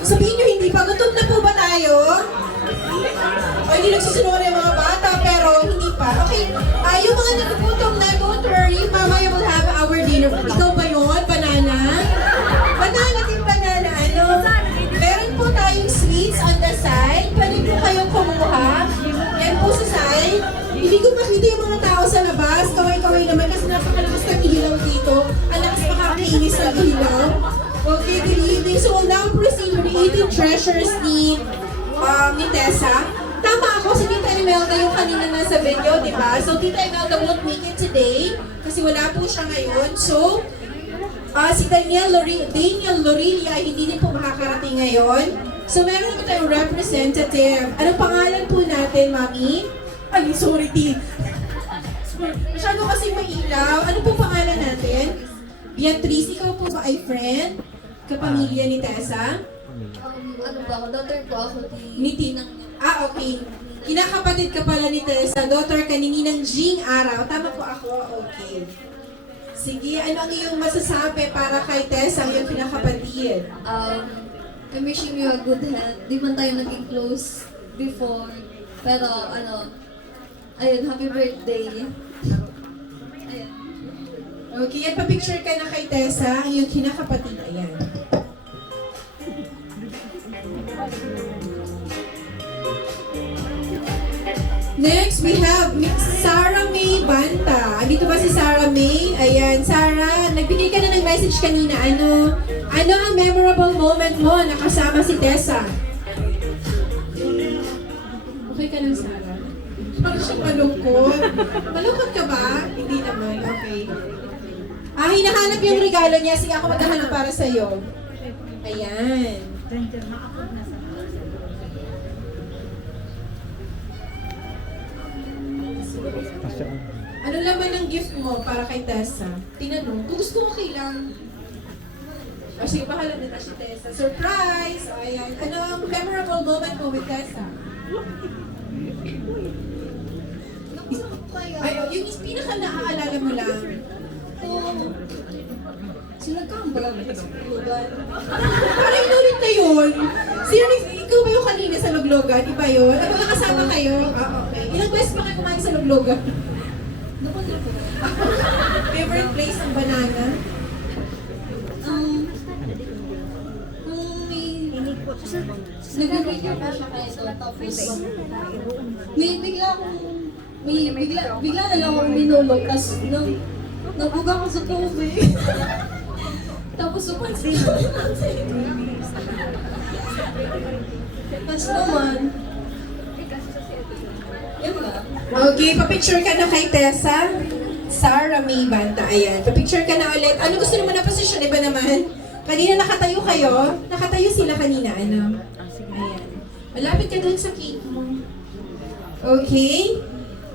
Sabihin nyo, hindi pa. Gutom na po ba tayo? O hindi nagsusunod yung mga bata, pero hindi pa. Okay, yung mga nagugutom na, don't worry. Mamaya will have our dinner. Ikaw ba yun? Banana? Banana din banana. Ano? Meron po tayong sweets on the side. Pwede po kayong kumuha. Yan po sa side. Hindi ko makita yung mga tao sa labas. Kaway-kaway naman kasi napakalakas ng ilaw dito. Ang lakas makakainis sa ilaw. Okay, good evening. So we'll now proceed with the 18 treasures ni ni Tessa. Tama ako, si Tita Imelda yung kanina nasa video, di ba? So, Tita Imelda won't make it today kasi wala po siya ngayon. So, si Daniel Lorilia hindi din po makakarating ngayon. So, meron naman tayong representative. Anong pangalan po natin, Mami? Ay, sorry, T. Masyado kasi mailaw. Ano po pangalan natin? Beatrice, ikaw po ba ay friend? Kapamilya ni Tessa? Ano ba ako? Daughter po ako Ni Tinang. Okay. Kinakapatid ka pala ni Tessa. Daughter ka ni Ninang Jing Araw. Tama po ako? Okay. Sige, ano ang iyong masasabi para kay Tessa, ang iyong pinakapatid? I'm wishing you a good health. Di man tayo naging close before. Pero ayun, happy birthday. Ayun. Okay, at pa-picture ka na kay Tessa, ang iyong kinakapatid. Ayan. Next, we have Sarah May Banta. Andito ba si Sarah May? Ayan, Sarah, nagbigay ka na ng message kanina. Ano ang memorable moment mo na kasama si Tessa? Okay ka lang, Sarah? Parang siyang malungkot. Malungkot ka ba? Hindi naman, okay. Hinahanap yung regalo niya. Sige, ako maghahanap para sa'yo. Ayan. Ano laman ng gift mo para kay Tessa? Tinanong. Kung gusto mo, okay lang. Sige, bahala na si Tessa. Surprise! Ayan. Ano ang memorable moment mo with Tessa? Ay, yung pinaka naaalala mo lang. Sinagkambala mo sa lugar. Parang inulit na yun. Serious, ikaw ba yung kanina sa Luglogan? Iba yun? Nakasama kayo? Okay. Ilang beses ba kayo kumain sa Luglogan? Favorite place ng banana? Nag-video pa siya kaya tapos bigla na lang ako minulog tapos nabuga ko sa tubig. Tapos supansin ko. Tapos naman, yun ba? Okay, papicture ka na kay Tessa. Sarah May Banta, ayan. Papicture ka na ulit. Ano gusto naman na posisyon? Iba naman? Kanina nakatayo kayo? Nakatayo sila kanina, ano? Ayan. Malapit ka dun sa cake mo. Okay.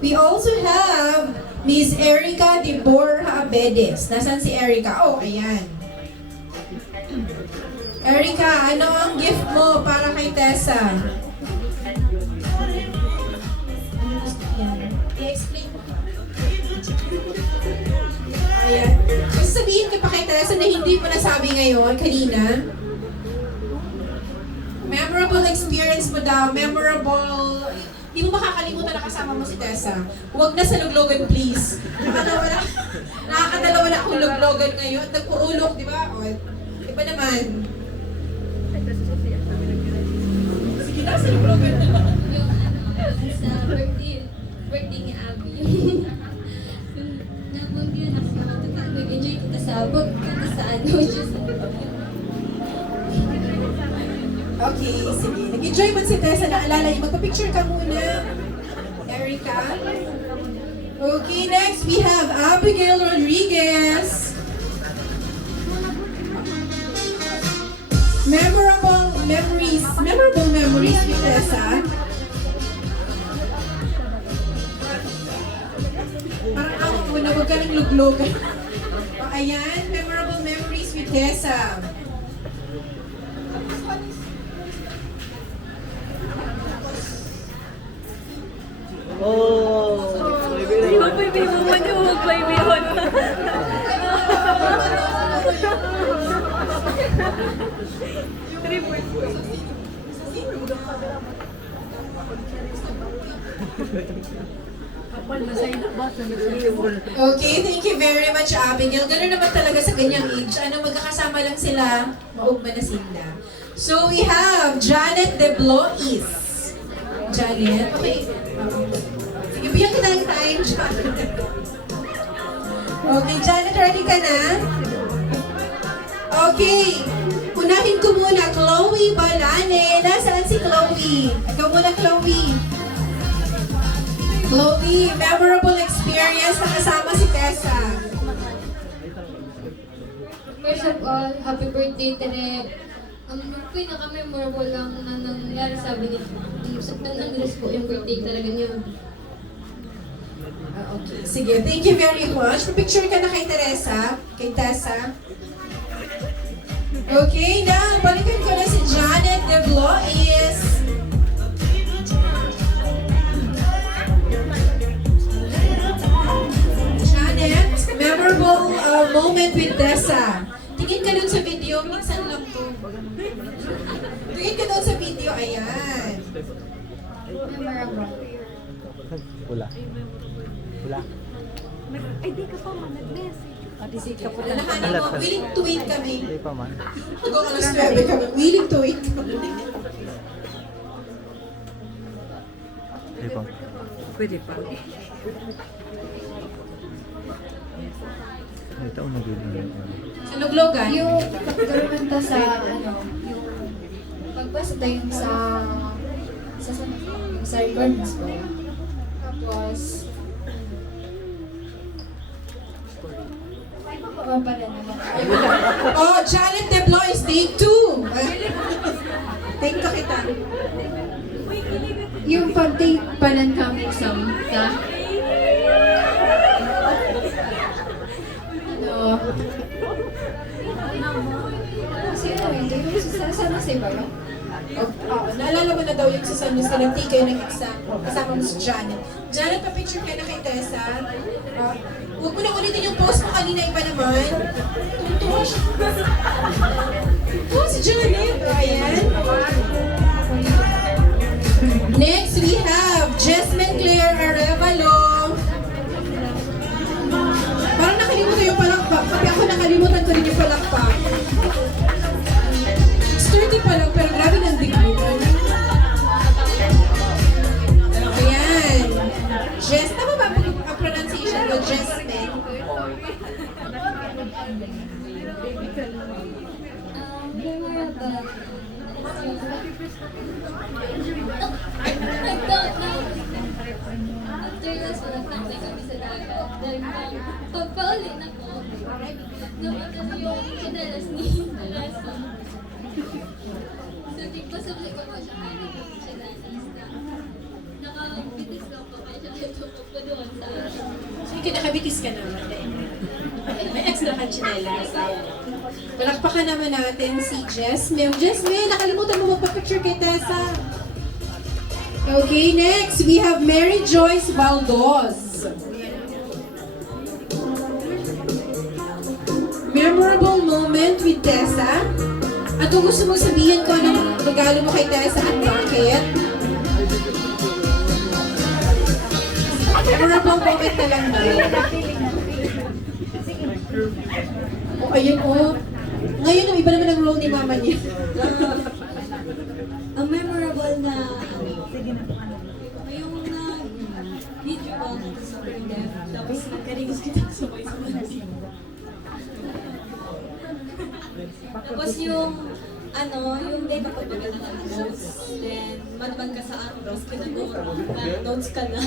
We also have Miss Erica de Borja Abedes. Nasaan si Erica? Oh, ayan. Erica, ano ang gift mo para kay Tessa? I-explain mo. Ayan. Kasi sabihin ka pa kay Tessa na hindi mo nasabi ngayon, kanina. Memorable experience mo daw. Memorable. Hindi mo makakalimutan na kasama mo si Tessa. Huwag na sa luglogan, please. Nakakadalawa na akong luglogan ngayon. Nagpuulok, di ba? O, iba naman. Sige na, sa luglogan na. Sa birthday ni Abby. Nabagyan ako. Nag-enjoy kita sa pagkanta sa Okay, sige. Nag-enjoy mo si Tessa. Naalala niyo. Magpa-picture ka muna. Erica. Okay, next we have Abigail Rodriguez. Memorable memories with Tessa. Parang ako muna, huwag ka nang luglogan. Ayan, memorable memories with Tessa. Okay, thank you very much, Abigail. Ganun naman talaga sa ganyang age. Magkakasama lang sila, maugma na sila. So we have Janet De Blois. Janet, okay. Sige, bigyan kita ng time, Janet. Okay, Janet, ready ka na? Okay. Unahin ko muna, Chloe Balane. Nasaan si Chloe? muna, Chloe. Chloe, memorable experience na kasama si Tessa. First of all, happy birthday, Tere. Yung pinaka-memorable lang na nangyari sa amin sa San Andres po yung birthday talaga niyo. Okay, sige. Thank you very much. Picture ka na kay Teresa, kay Tessa. Okay, now, balikan ko na si Janet de Blois. Janet, memorable moment with Tessa. Tingin ka dun sa video, minsan lang to. Tingin ka dun sa video, ayan. Memorable. Pula. Pula. Ay, di ka pa man, nag-message. Di ka pa Lalahanin mo, willing to wait kami. Hindi pa man. Hanggang alas 9 kami, willing to wait kami. Hindi pa. Pwede pa. Ay, taon na gano'n. Sa luglogan? Yung pagkaroon ta sa, ano, yung pagbasa tayo sa recordings ko. Tapos, pala naman. Oh, Janet de Blois, take 2. Take to kita. Yung pag-take pa ng coming some, sino hindi? Yung sana sa iba, no? Naalala mo na daw yung sa San Luis na nag-take kayo ng exam. Kasama mo si Janet. Janet, pa-picture ka na kay Tessa. Huwag mo na ulitin yung post mo kanina, iba naman. Tuntua siya. Oh, si Janet. Ayan. Next, we have Jasmine Claire Arevalo. Parang nakalimutan yung palakpak. Pati ako nakalimutan ko rin yung palakpak. 30 pa lang, pero grabe ng bigay. Ayan. Jess, tama ba ang pronunciation ko? Jasmine? Memorable. After last wala tayo kami sa dagat. Dahil pagpauli na ko, napunta na yung chinelas ni Tessa. So, di ko sabi ko pa siya kaya yung chinelas na nakabitis lang po kaya siya ito po doon sa Sige, nakabitis ka naman. May extra ka chinelas. Palakpakan naman natin si Jasmine. Jasmine, nakalimutan mo magpa-picture kay Tessa. Okay, next, we have Mary Joyce Valdos. Memorable moment with Tessa. At kung gusto mong sabihin ko ng regalo mo kay Tessa at bakit? Memorable moment na lang daw. Oh, ayun oh. Ngayon, ang iba naman ang role ni mama niya. Ang memorable na yung video call na sa Perdef, tapos nagkarinig kita sa voice message. Tapos yung yung day kapag maganda ng notes, then madman ka sa Andros, notes ka na.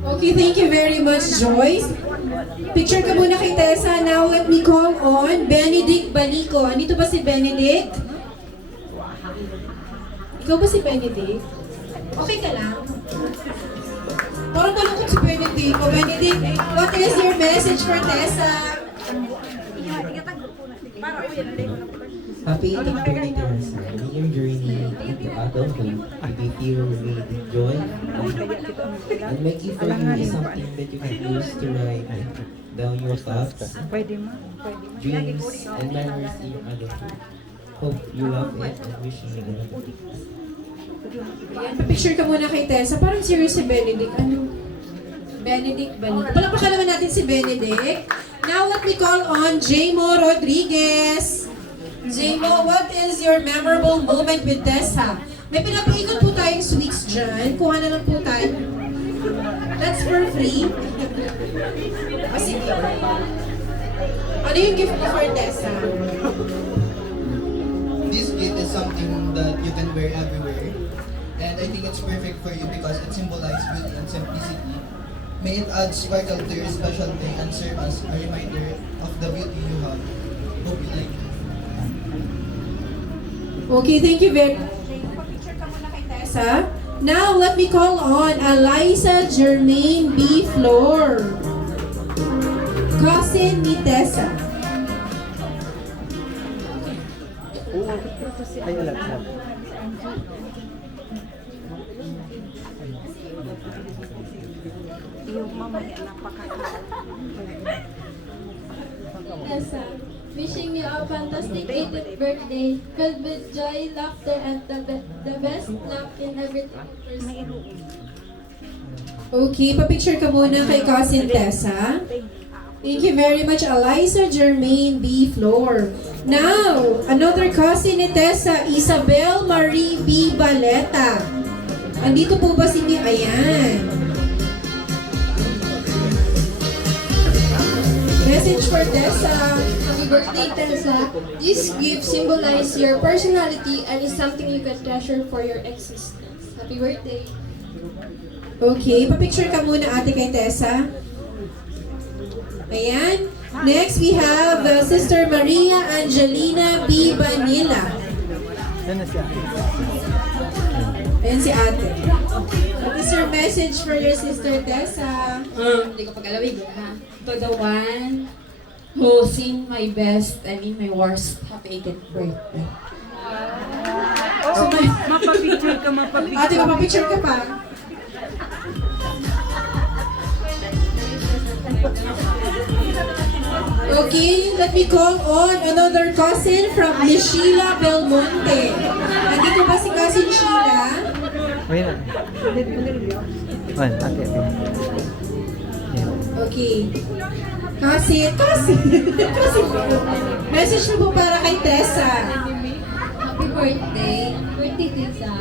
Okay, thank you very much, Joyce. Picture ka muna kay Tessa. Now, let me call on Benedict Banico. Andito ba si Benedict? Ikaw ba si Benedict? Okay ka lang? Parang malungkot si Benedict. O Benedict, what is your message for Tessa? Happy 18th birthday, Tessa. In your journey into adulthood, you be filled with joy and making for you is something that you can use to write down your thoughts, dreams, and memories in your adulthood. Hope you love it and wishing you the best. Ayan, picture ka muna kay Tessa. Parang serious si Benedict. Ano? Benedict Banico. Palakpakan naman natin si Benedict. Now, let me call on J-Mo Rodriguez. J-Mo, what is your memorable moment with Tessa? May pinapaikot po tayong sweets dyan. Kuha na lang po tayo. That's for free. O sige. Ano yung gift mo for Tessa? This gift is something that you can wear everywhere. I think it's perfect for you because it symbolizes beauty and simplicity. May it add sparkle to your special day and serve as a reminder of the beauty you have. Hope you like it. Okay, thank you very much. Picture ka muna kay Tessa. Now, let me call on Eliza Jermaine B. Flor, cousin ni Tessa. Ay, alagsan. Yung mamaya na Tessa, wishing you a fantastic 18th birthday, filled with joy, laughter, and the best luck in everything. Okay, papicture ka muna kay cousin Tessa. Thank you very much, Eliza Jermaine B. Flor. Now, another cousin ni Tessa, Isabel Marie B. Baleta. Andito po ba si Mia? Ayan. Message for Tessa. Happy birthday, Tessa. This gift symbolizes your personality and is something you can treasure for your existence. Happy birthday. Okay, papicture ka muna ate kay Tessa. Ayan. Next, we have Sister Maria Angelina B. Vanilla. Yan na siya. Ayan si ate. What is your message for your sister Tessa? Hindi ko pag-alawig ha. To the one who sing my best and in my worst, happy 18th birthday. So, Mapapicture ka, mapapicture. ate, mapapicture ka pa. Okay, let me call on another cousin from Miss Sheila Belmonte. Nandito ba si cousin Sheila? Ayun na. Ayun, ate. Okay. Cousin. Message mo po para kay Tessa. Happy birthday. Birthday, Tessa.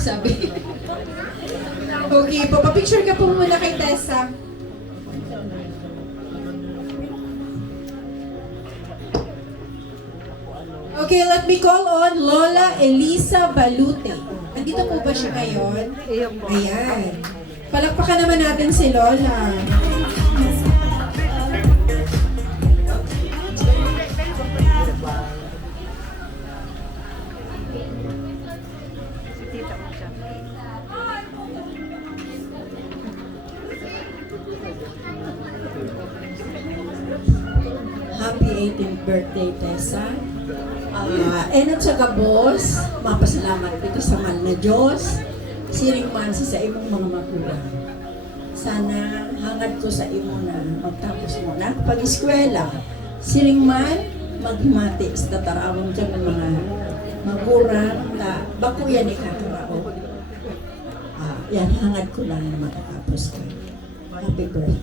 Sabi. Okay, papapicture ka po muna kay Tessa. Okay, let me call on Lola Elisa Balute. Nandito po ba siya ngayon? Ayan. Palakpakan naman natin si Lola. Happy 18th birthday, Tessa. At saka boss, mapasalamat dito sa mahal na Diyos, siring man sa imong mga magulang. Sana hangad ko sa imo na magtapos mo na pag-eskwela. Siring man, maghimati sa tatarawon ka ng mga magulang na bakuyan ni kakarao. Yan, hangad ko lang na matatapos ka. Happy birthday.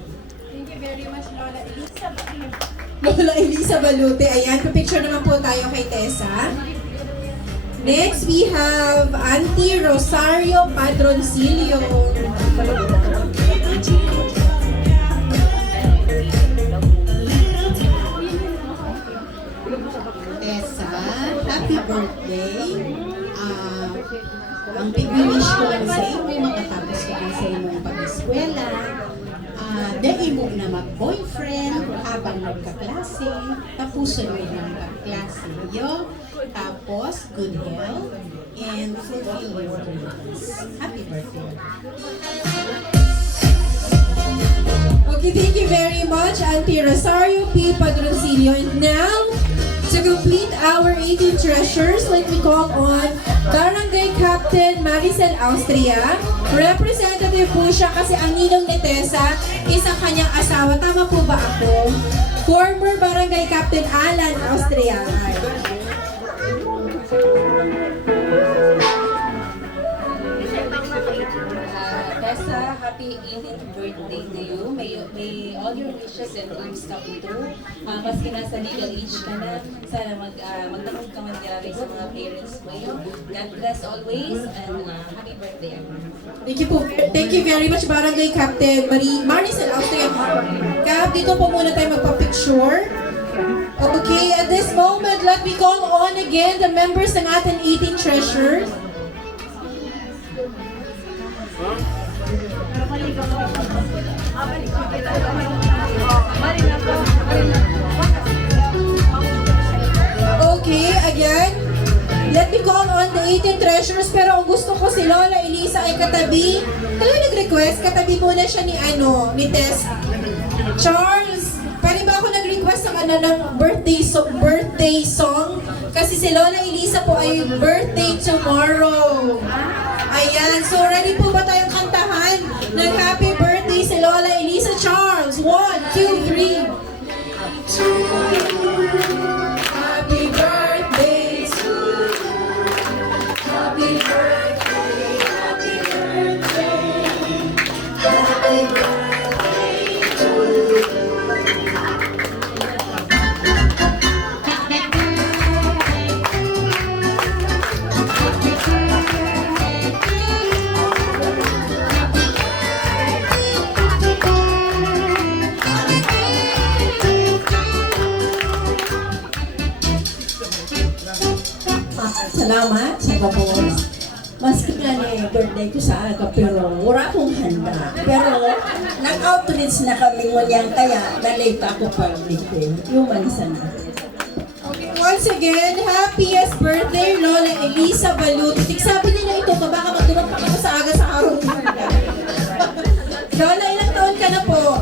Thank you very much, Lola Elisa Balute. Lola Elisa Balute. Ayan, picture naman po tayo kay Tessa. Next, we have Auntie Rosario Padroncillo. Tessa, happy birthday. Ang big-wish ko lang sa iyo, makatapos ka lang sa imong pag-eskwela. Dahil mo na mag-boyfriend habang nagkaklase, tapusin mo yung pagklase yo, tapos good health, and fulfill your dreams. Happy birthday. Okay, thank you very much, Auntie Rosario P. Padroncillo. And now, to complete our 18 treasures, let me call on Barangay Captain Maricel Austria. Representative po siya kasi ang ninong ni Tessa is ang kanyang asawa. Tama po ba ako? Former Barangay Captain Alan Austria. Tessa, happy 18th birthday to you. May all your wishes and dreams come true. Maski nasa legal age ka na, sana magtakot ka man grabe sa mga parents mo. God bless always and happy birthday. Thank you very much, Barangay Captain Maricel Austria. Cap, dito po muna tayo magpa-picture. Okay, at this moment, let me call on again the members ng ating 18 treasures. Okay, again, let me call on the 18 treasures, pero ang gusto ko si Lola Elisa ay katabi. Talaga nag-request, katabi muna siya ni Tessa. Charles, pwede ba ako nag-request ng ng birthday song? Kasi si Lola Elisa po ay birthday tomorrow. Ayan, so ready po ba tayong kantahan ng happy birthday si Lola Elisa? Charles, 1, 2, 3. Happy birthday to you. Happy birthday, happy birthday. Happy birthday to you. Salamat sa kapos. Maski nga birthday ko sa aga, pero wala akong handa. Pero nag-outreach na kami ngunyan, kaya nalate ako para dito. Yung manisa na. Okay, once again, happiest birthday, Lola Elisa Balutik. Sabi nila ito, baka magdurog pa ako sa aga sa araw. Lola, ilang taon ka na po?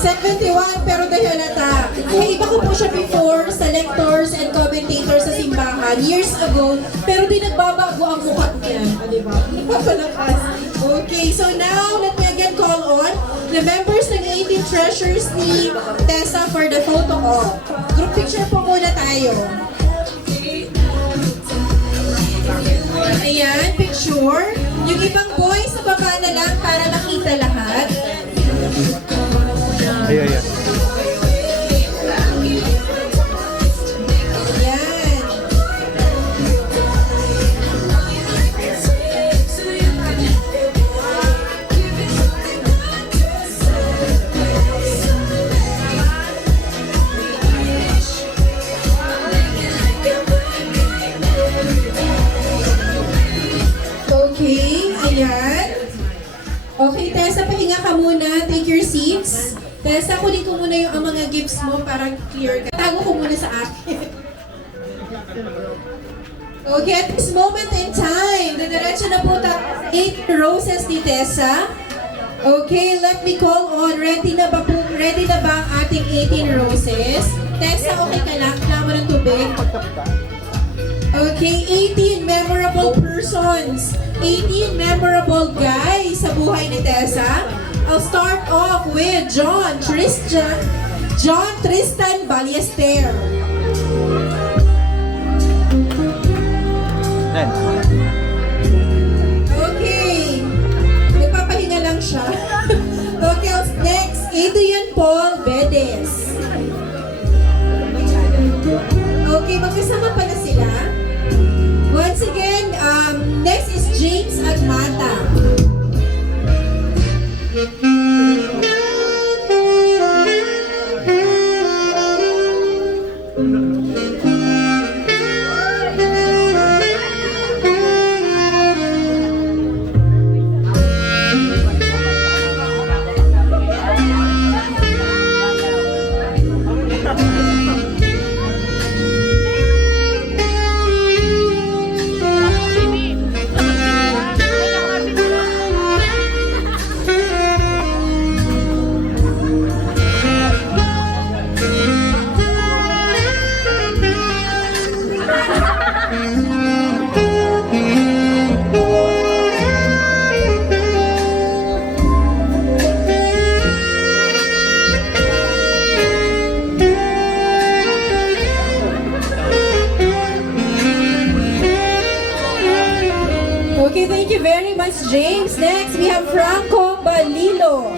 71, pero dahil halata. Ay, iba ko po siya before sa lectors and commentators sa simbahan years ago, pero di nagbabago ang mukha niya. Di ba? Nagpapalakas. Okay, so now, let me again call on the members ng 18 treasures ni Tessa for the photo op. Group picture po muna tayo. Ayan, picture. Yung ibang boys sa baba na lang para makita lahat. Ayan. Ayan. Okay, ayan. Okay, Tessa, pahinga ka muna. Take your seats. Tessa, kunin ko muna yung mga gifts mo para clear ka. Tago ko muna sa akin. Okay, at this moment in time, diretso na po 8 roses ni Tessa. Okay, let me call on. Ready na ba ang ating 18 roses? Tessa, okay ka lang? Kailangan mo ng tubig? Okay, 18 memorable persons. 18 memorable guys sa buhay ni Tessa. I'll start off with John Tristan Ballester. Okay. Nagpapahinga lang siya. Okay, next, Adrian Paul Bedes. Okay, magkasama pala sila. Once again, next is James Agmata. Okay, thank you very much, James. Next, we have Franco Balilo.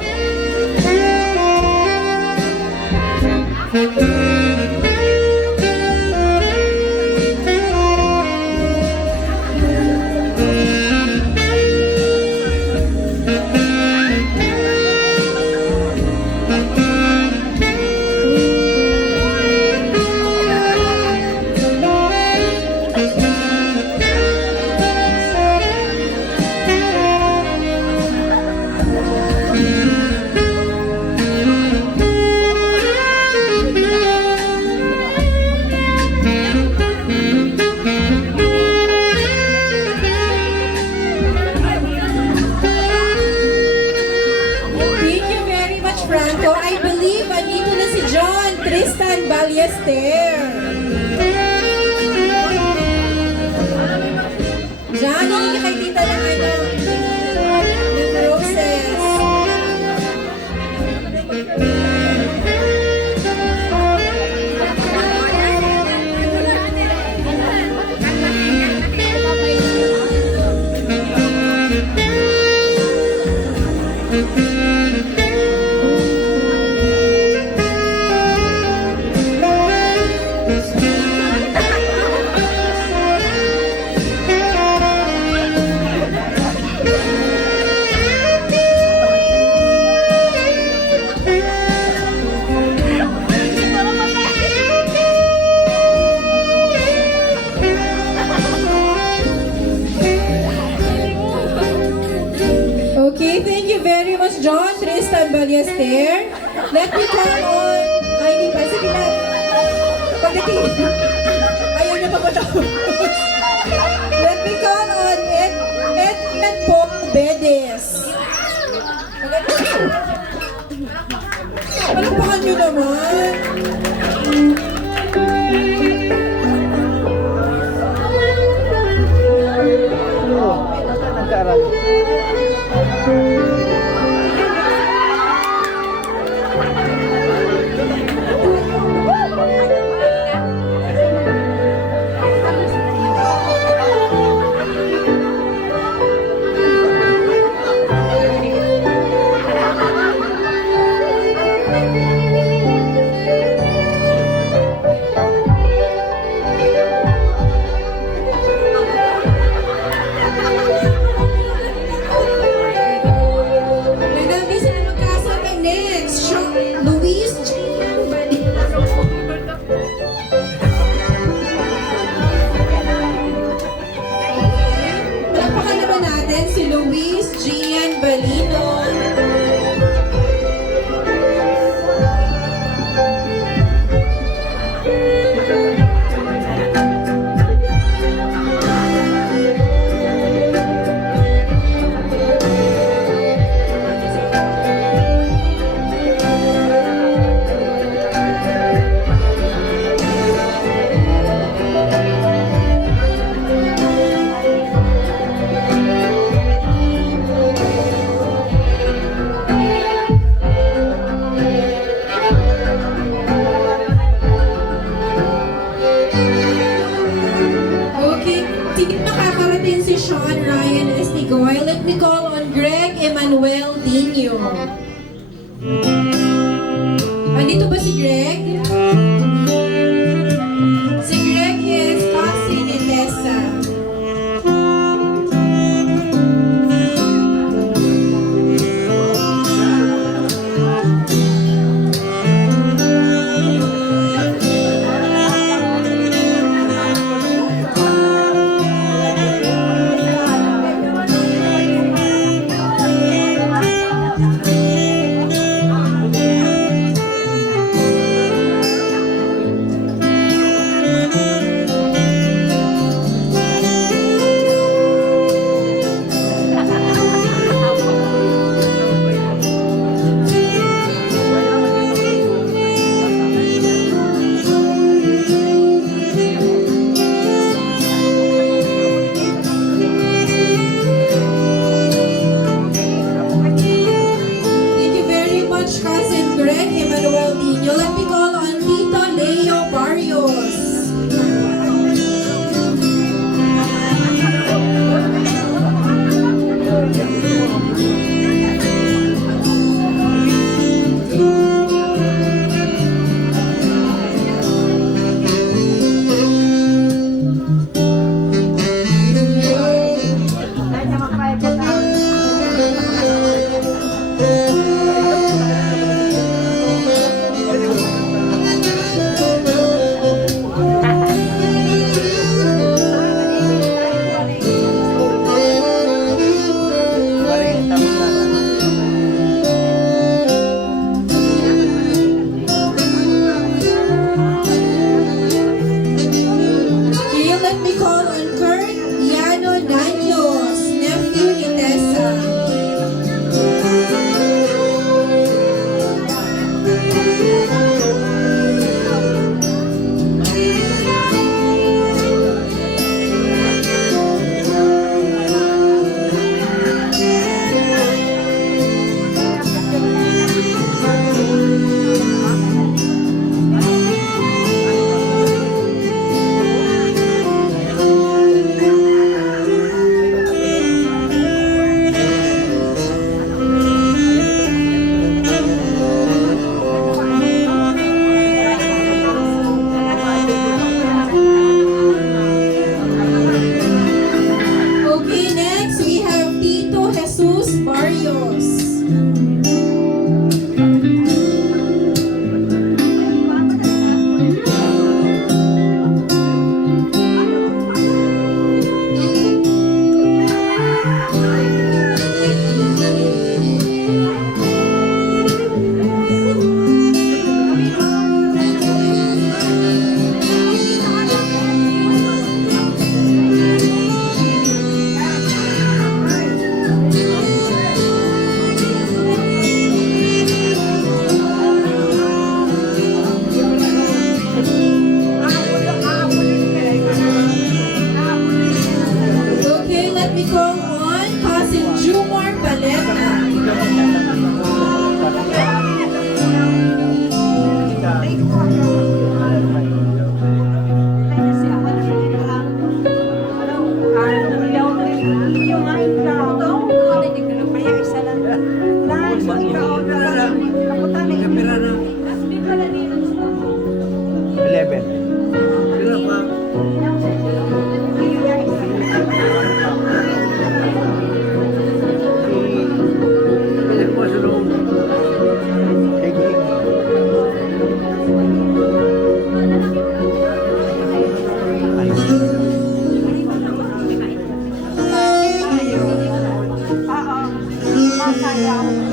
Ballester. Diyan, hindi kay tita ng ng roses. Okay, thank you very much, John Tristan Ballester. Let me call on... Ay, hindi pa. Sige na. Pagdating... Ayaw niya pa matapos. Let me call on Edmund Paul Bedes. Palakpakan niyo naman. Nag-aaral. Let me call on Greg Emmanuel Dino. Andito ba si Greg? Si Greg is cousin ni Tessa.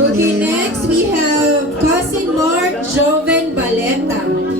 Okay, next we have Cousin Mark Joven Baleta.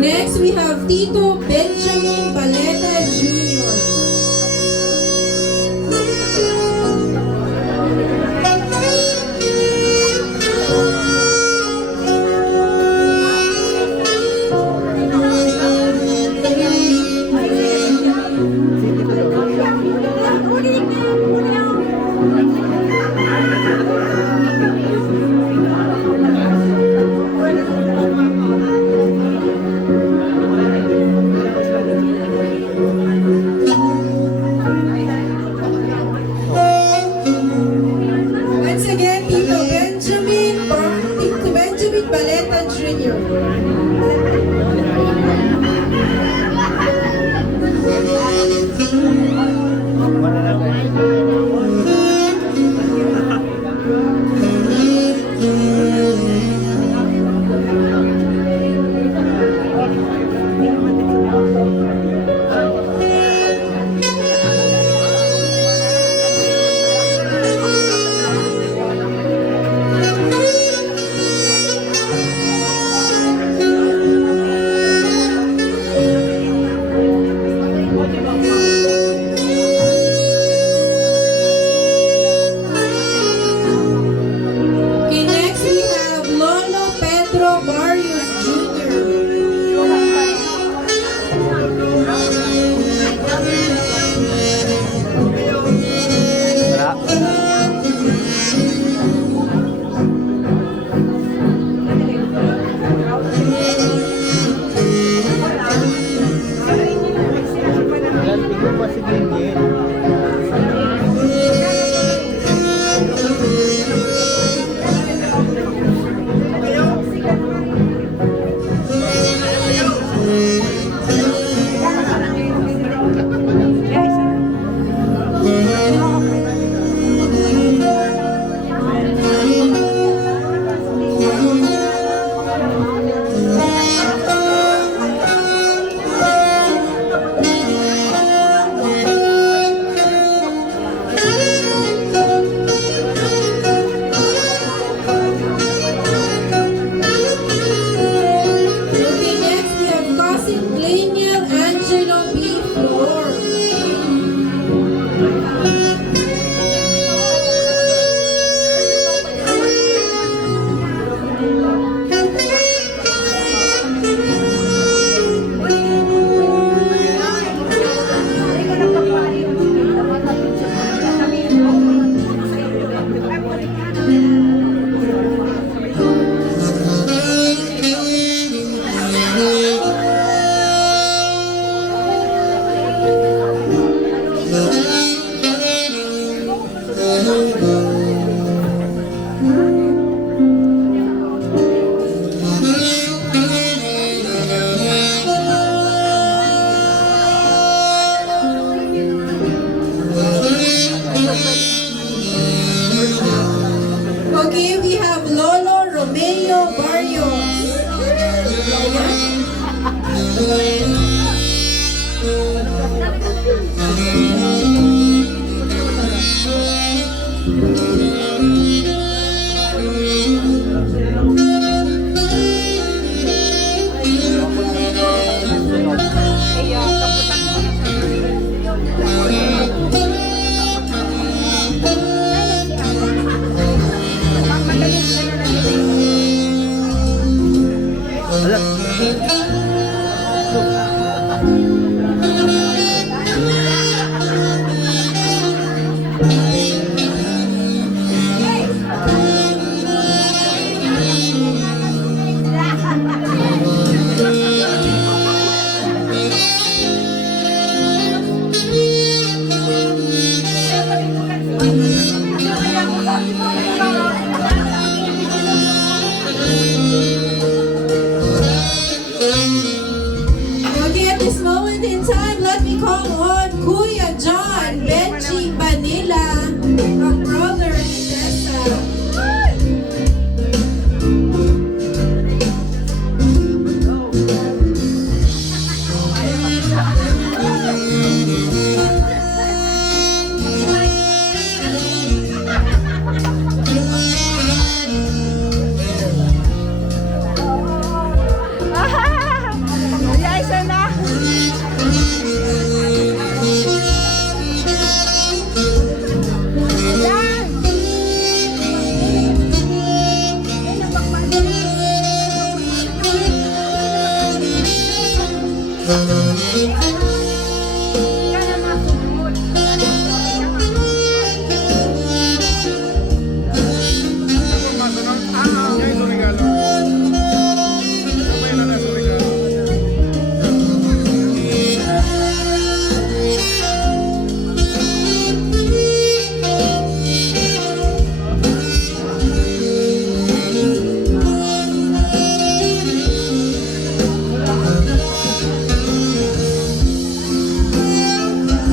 Next, we have Tito Benjamin Baleta Jr. Okay, at this moment in time, let me call on Kuya John Benji Manila, a brother ni Tessa.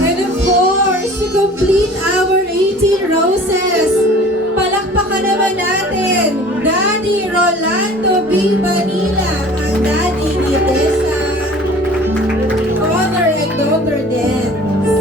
And of course, to complete our 18 roses, palakpakan naman natin, Daddy Rolando B. Manila, ang daddy ni Tessa, father and daughter dance.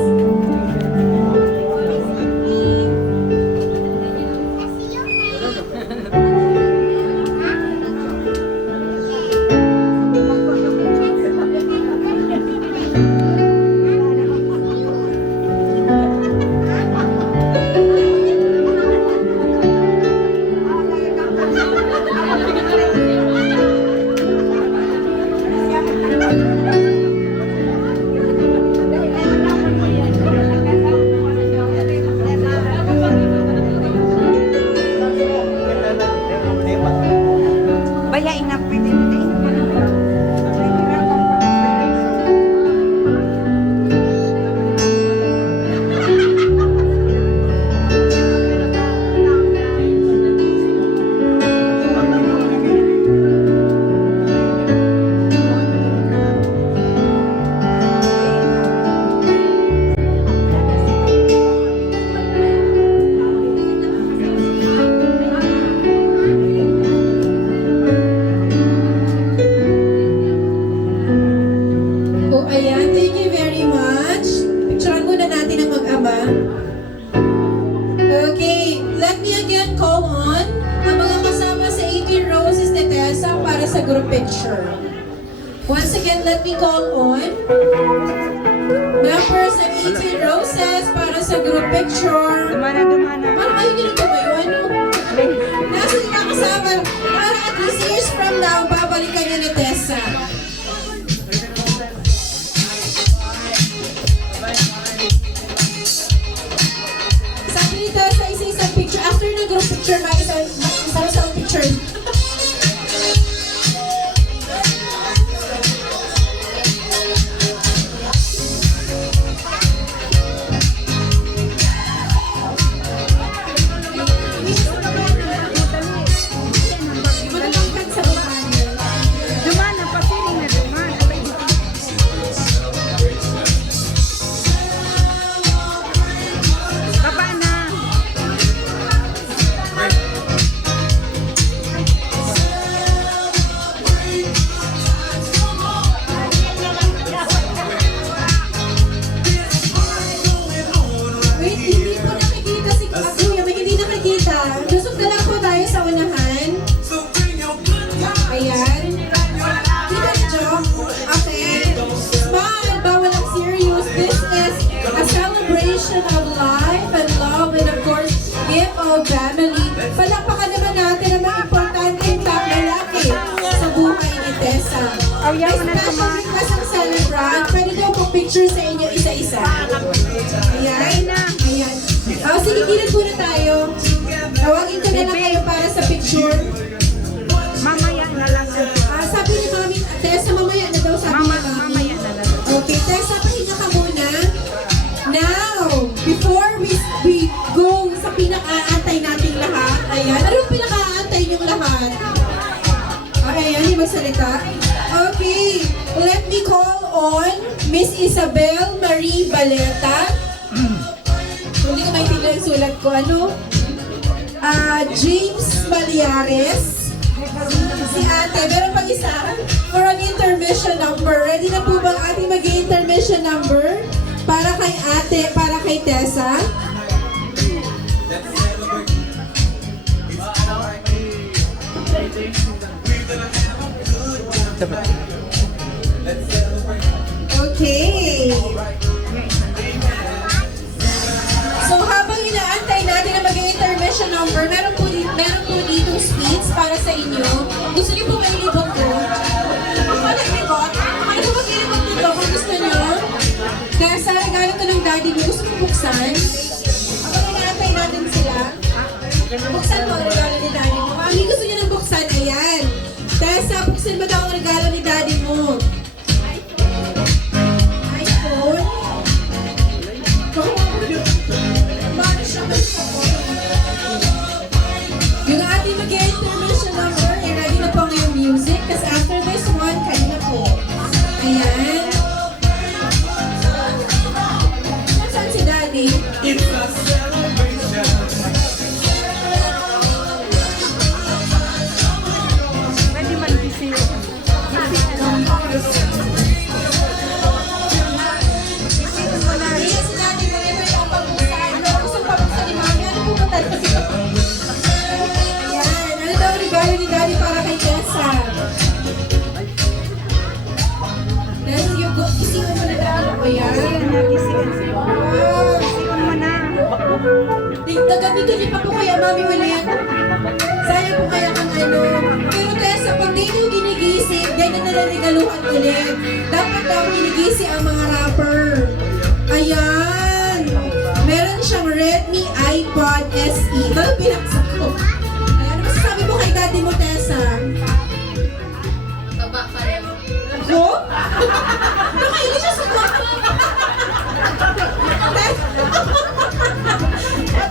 Oh, ayan. Thank you very much. Picturean muna natin ang mag-ama. Okay, let me again call on ang mga kasama sa 18 Roses ni Tessa para sa group picture. Once again, let me call on members ng 18 Roses para sa group picture. Parang ayaw nyo tumayo, ano? Nasa nila kasama. Para at least years from now, babalikan nyo ni Tessa. Sabi ni Tessa, isa-isang picture. After ng group picture, isa-isang picture. Tessa. May special request ang celebrant. Pwede daw pong picture sa inyo isa-isa. Ayan. Ayan. Sige, gilid muna tayo. Tawagin ko na lang kayo para sa picture. Mamaya na lang. Sabi ni Mami, Tessa, mamaya na daw sabi ni Mami. Mamaya na lang. Okay, Tessa, pahinga ka muna. Now, before we go sa pinaka-aantay nating lahat, ayan, anong pinaka-aantay niyong lahat? Ayan, yung magsalita. Okay, let me call on Miss Isabel Marie Baleta. Hindi ko maintindihan yung sulat ko. Ano? James Baliares. Si ate, meron pang isa for an intermission number. Ready na po bang ating mag-intermission number? Para kay ate, para kay Tessa. Okay. So habang inaantay natin na mag-intermission number, meron po dito sweets para sa inyo. Gusto niyo po mailibot ko? Ako naglibot? Ano po maglilibot nito kung gusto niyo? Kaya sa regalo to ng daddy mo, gusto mo buksan? Ako inaantay natin sila. Buksan mo ang regalo ni daddy mo. Mami, gusto niyo nang buksan? Ayan. Tessa, buksan mo daw ang regalo ni daddy mo. iPhone? Yung ating mag-intermission number, ready na po ngayong music. Kasi after this one, kayo na po. Ayan. Nasaan si daddy? It's a celebration. Pwede mag-isip. Ni daddy para kay Tessa. Tessa, yung isipan mo na daddy ko yan. Wow! Isipan mo na. Gagamitin niyo pa po kaya mami ulit. Sayang po kaya kang ano. Pero Tessa, pag di niyo ginigisip, dahil na nalarigaluhan ulit. Dapat daw ginigisi ang mga rapper. Ayan! Meron siyang Redmi iPod SE. Ito pinaksak ko. Sabi mo kay daddy mo, Tessa? Baba pa rin. Ko? Nakainis siya sa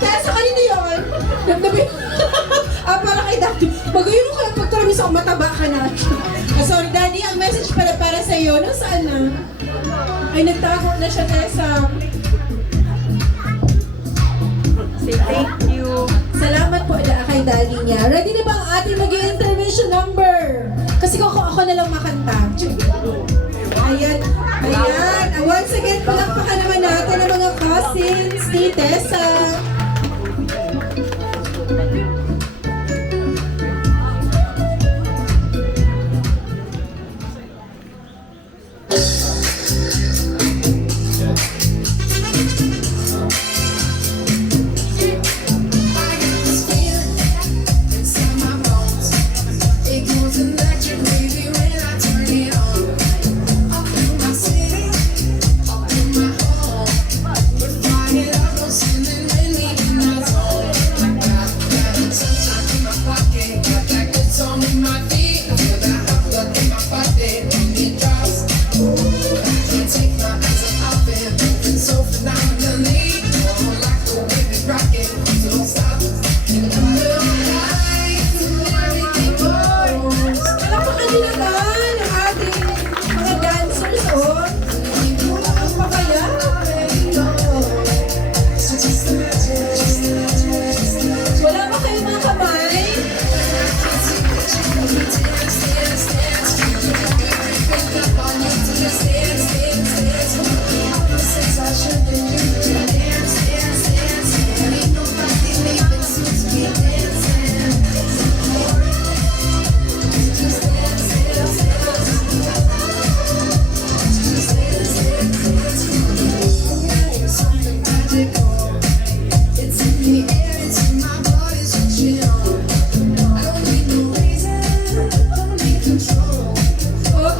Tessa, kanina yun? Para kay daddy. Magayon ko kaya pagtaramis ako, mataba ka na. Sorry, daddy, ang message para sa iyo. Nasaan na? Ay, nagtago na siya, Tessa. Say thank you. Salamat po kay daddy niya. Ready na ba ang ating mag-intermission number? Kasi ako na lang makanta. Ayan. Ayan. Once again, palakpakan naman natin ang mga cousins ni Tessa. Sending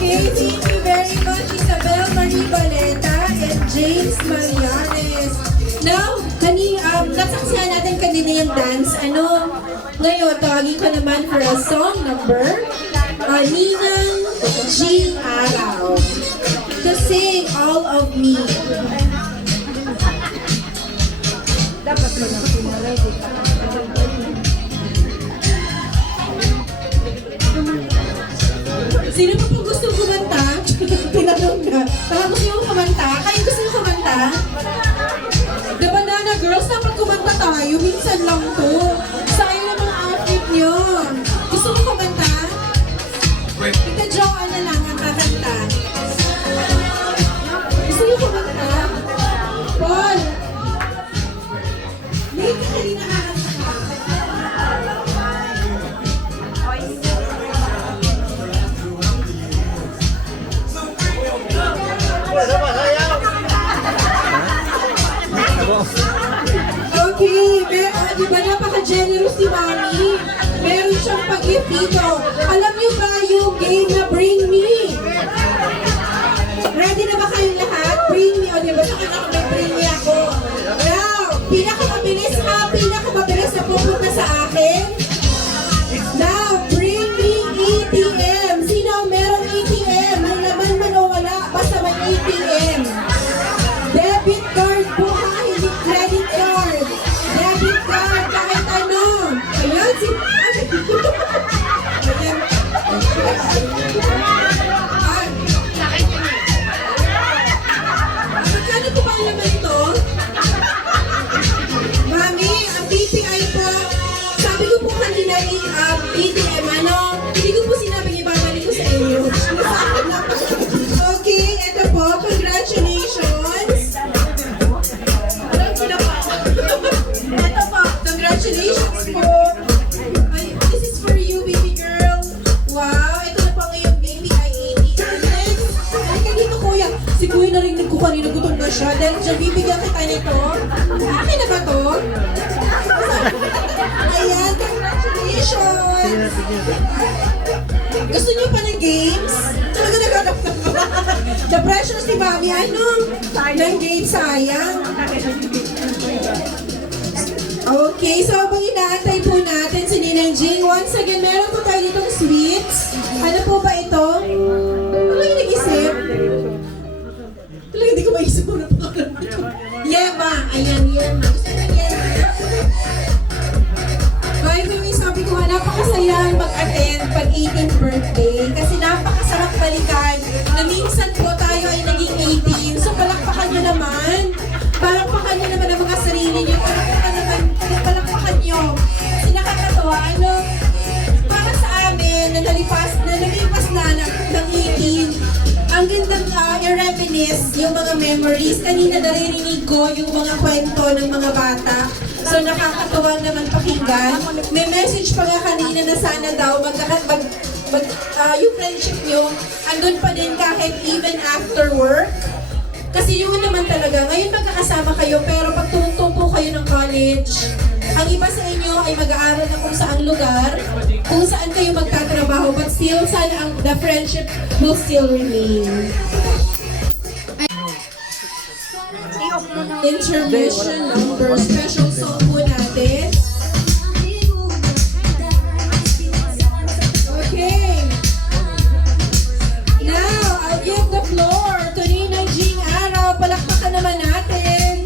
Okay, thank you very much, Isabel Marie Baleta and James Marianes. Now, nasaksihan natin kanina yung dance. Ngayon, tawagin ko naman for a song number, Ninang G. Araw. To sing All of Me. Dapat mo na pinaredy ka. Sino pa po gusto kumanta? Tinanong na. Gusto niyo kumanta? Kayo gusto niyo kumanta? The Banana Girls, dapat kumanta tayo. Minsan lang to. Sayang na mga outfit niyo. Gusto mo kumanta? Tita Joanne na lang ang kakanta. Gusto niyo kumanta? Paul! Late ka kanina kakanta. Okay, di ba napaka-generous si Mami? Meron siyang pag-gift dito. Alam niyo ba yung game na Bring Me? Ready na ba kayong lahat? Bring Me. O di ba sa kanya may Bring Me ako? Now, pinakamabilis na pupunta sa akin. Now, Bring Me ATM. Sino ang merong ATM? May laman man o wala, basta may ATM. Debit card po ha, hindi credit card. Debit card, kahit ano. Ayan, Ayan. Magkano po ba ang laman ito? Mami, ang BPI po, sabi ko po kanina ATM, hindi ko po sinabing ibabalik ko sa inyo. Okay, ito po, congratulations. Ito po, congratulations po. Ay, this is for you, baby girl. Wow, ito na po ngayon, BPI ATM. Halika dito, kuya. Si kuya narinig ko kanina, gutom na siya. Dahil dyan, bibigyan kita nito. Akin na ba to? Ayan, congratulations. Gusto niyo pa ng games? Talaga nagkakap na ba? The precious ni Mami, ng games, sayang. Okay, so habang inaantay po natin si Ninang Jing, once again, meron po tayo ditong sweets. Ano po ba ito? Ano yung nag-isip? Talaga hindi ko maisip mo na pangalan ito. Yema. Ayan, Yema. Gusto mo ng Yema? By the way, sabi ko nga, napakasaya mag-attend pag 18th birthday kasi napakasarap balikan na minsan po tayo ay naging 18. So palakpakan nyo naman. Palakpakan nyo naman ang mga sarili nyo. Palakpakan nyo. Kasi nakakatawa, para sa amin na nalipas na ng 18, ang gandang i-reminisce yung mga memories. Kanina naririnig ko yung mga kwento ng mga bata. So nakakatawa naman pakinggan. May message pa nga kanina na sana daw yung friendship nyo andun pa din kahit even after work. Kasi yun naman talaga, ngayon magkakasama kayo pero pag tumutong kayo ng college, ang iba sa inyo ay mag-aaral na kung saan lugar, kung saan kayo magtatrabaho, but still, sana the friendship will still remain. Intermission number, special song po natin. Okay. Now, I'll give the floor to Ninang Jing Araw. Palakpakan naman natin.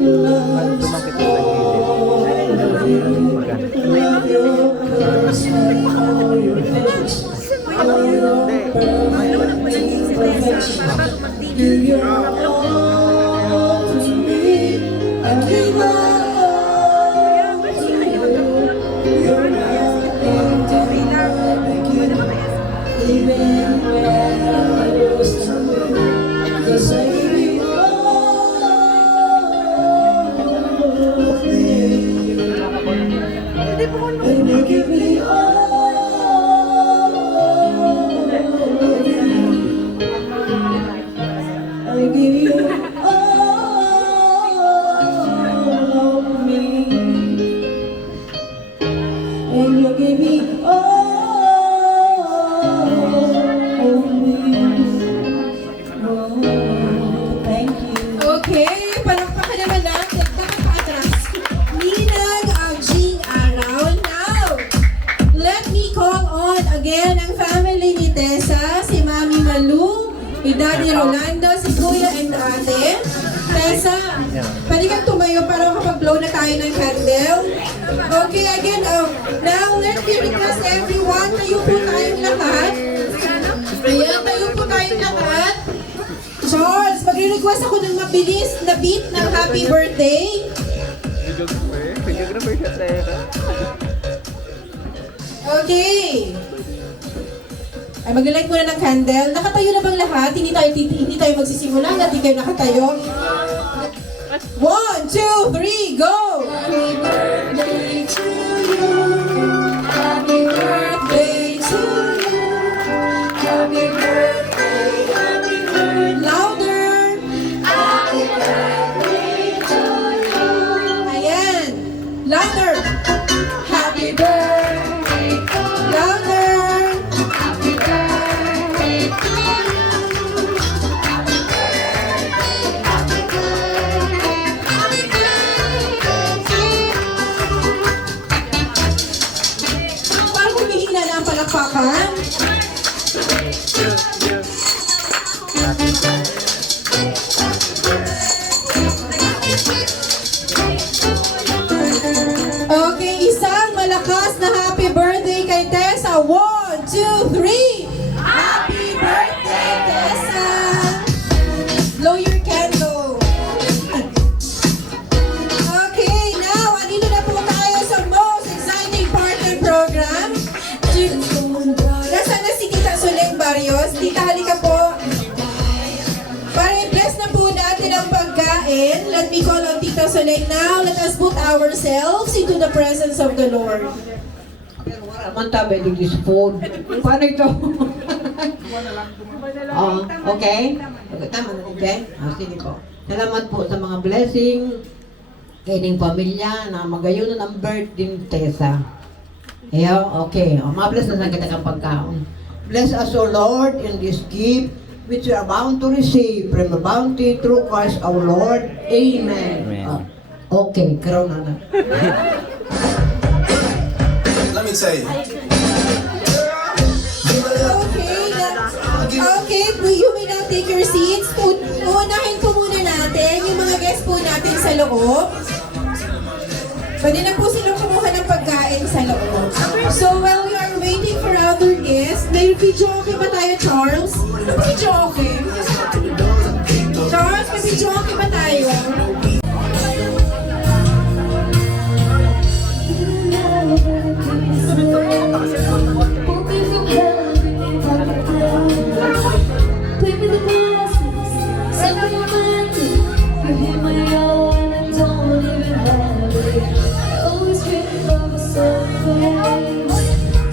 Lumapit ko sa gilid. Maganda. Okay, palakpakan naman lang. Nakaka-atras. Ninang Jing Araw. Now, let me call on again ang family ni Tessa, si Mami Malu, si Daddy Rolando, si Kuya and Ate. Tessa, pwede kang tumayo para makapag-blow na tayo ng candle. Okay, again, now let me request everyone, tayo po tayong lahat. Ayan, tayo po tayong lahat. Charles, magre-request ako ng mabilis na beat ng happy birthday. Videographer siya, Tessa. Okay. Ay, mag-light muna ng candle. Nakatayo na bang lahat? Hindi tayo magsisimula. Hindi kayo nakatayo. 1, 2, 3, go! Happy birthday to you. Happy birthday to you. Happy birthday, happy birthday. Louder! Happy birthday to you. Ayan. Louder! Happy birthday to you. Louder! Happy birthday to you. Happy birthday, happy birthday to you. Parang humihina na ang palakpakan. Okay, isang malakas na happy birthday kay Tessa. 1, 2, 3. Happy birthday, Tessa! Blow your candle. Okay, now, andito na po tayo sa most exciting part ng program. Nasaan na si Tita Solen Barrios? Tita, halika po. Para i-bless na po natin ang pagkain, let me call on Tita Solen now. Let us put ourselves into the presence of the Lord. Mantabi this food. Paano ito? Oh, okay. Tama na, okay? Sige po. Salamat po sa mga blessing kaining pamilya na magayon ng birthday ni Tessa. Ayaw, okay. Ma-bless na sa kita kang pagkaon. Bless us, O Lord, in this gift which we are bound to receive from the bounty through Christ our Lord. Amen. Okay, karoon na. Let me tell you. Okay, you may now take your seats. Unahin po muna natin yung mga guests po natin sa loob. Pwede na po silang kumuha ng pagkain sa loob. So while we are waiting for other guests, may video okay ba tayo, Charles? Video okay? Charles, may video okay ba tayo?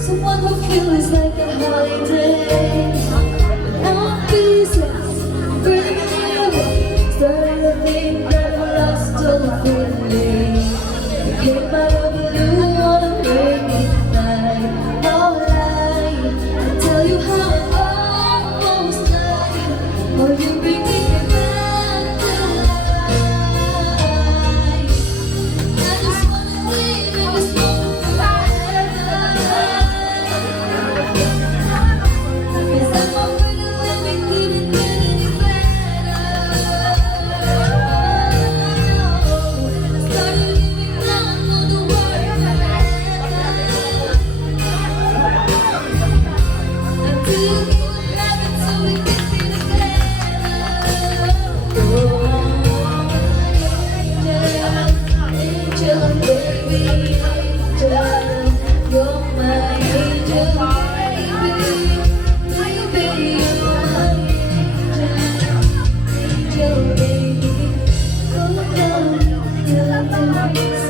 Someone who feels like a holiday. Now I'm peaceless, breathing in the starting to think that You're my angel, baby. Baby, you're my angel, baby. Oh, love,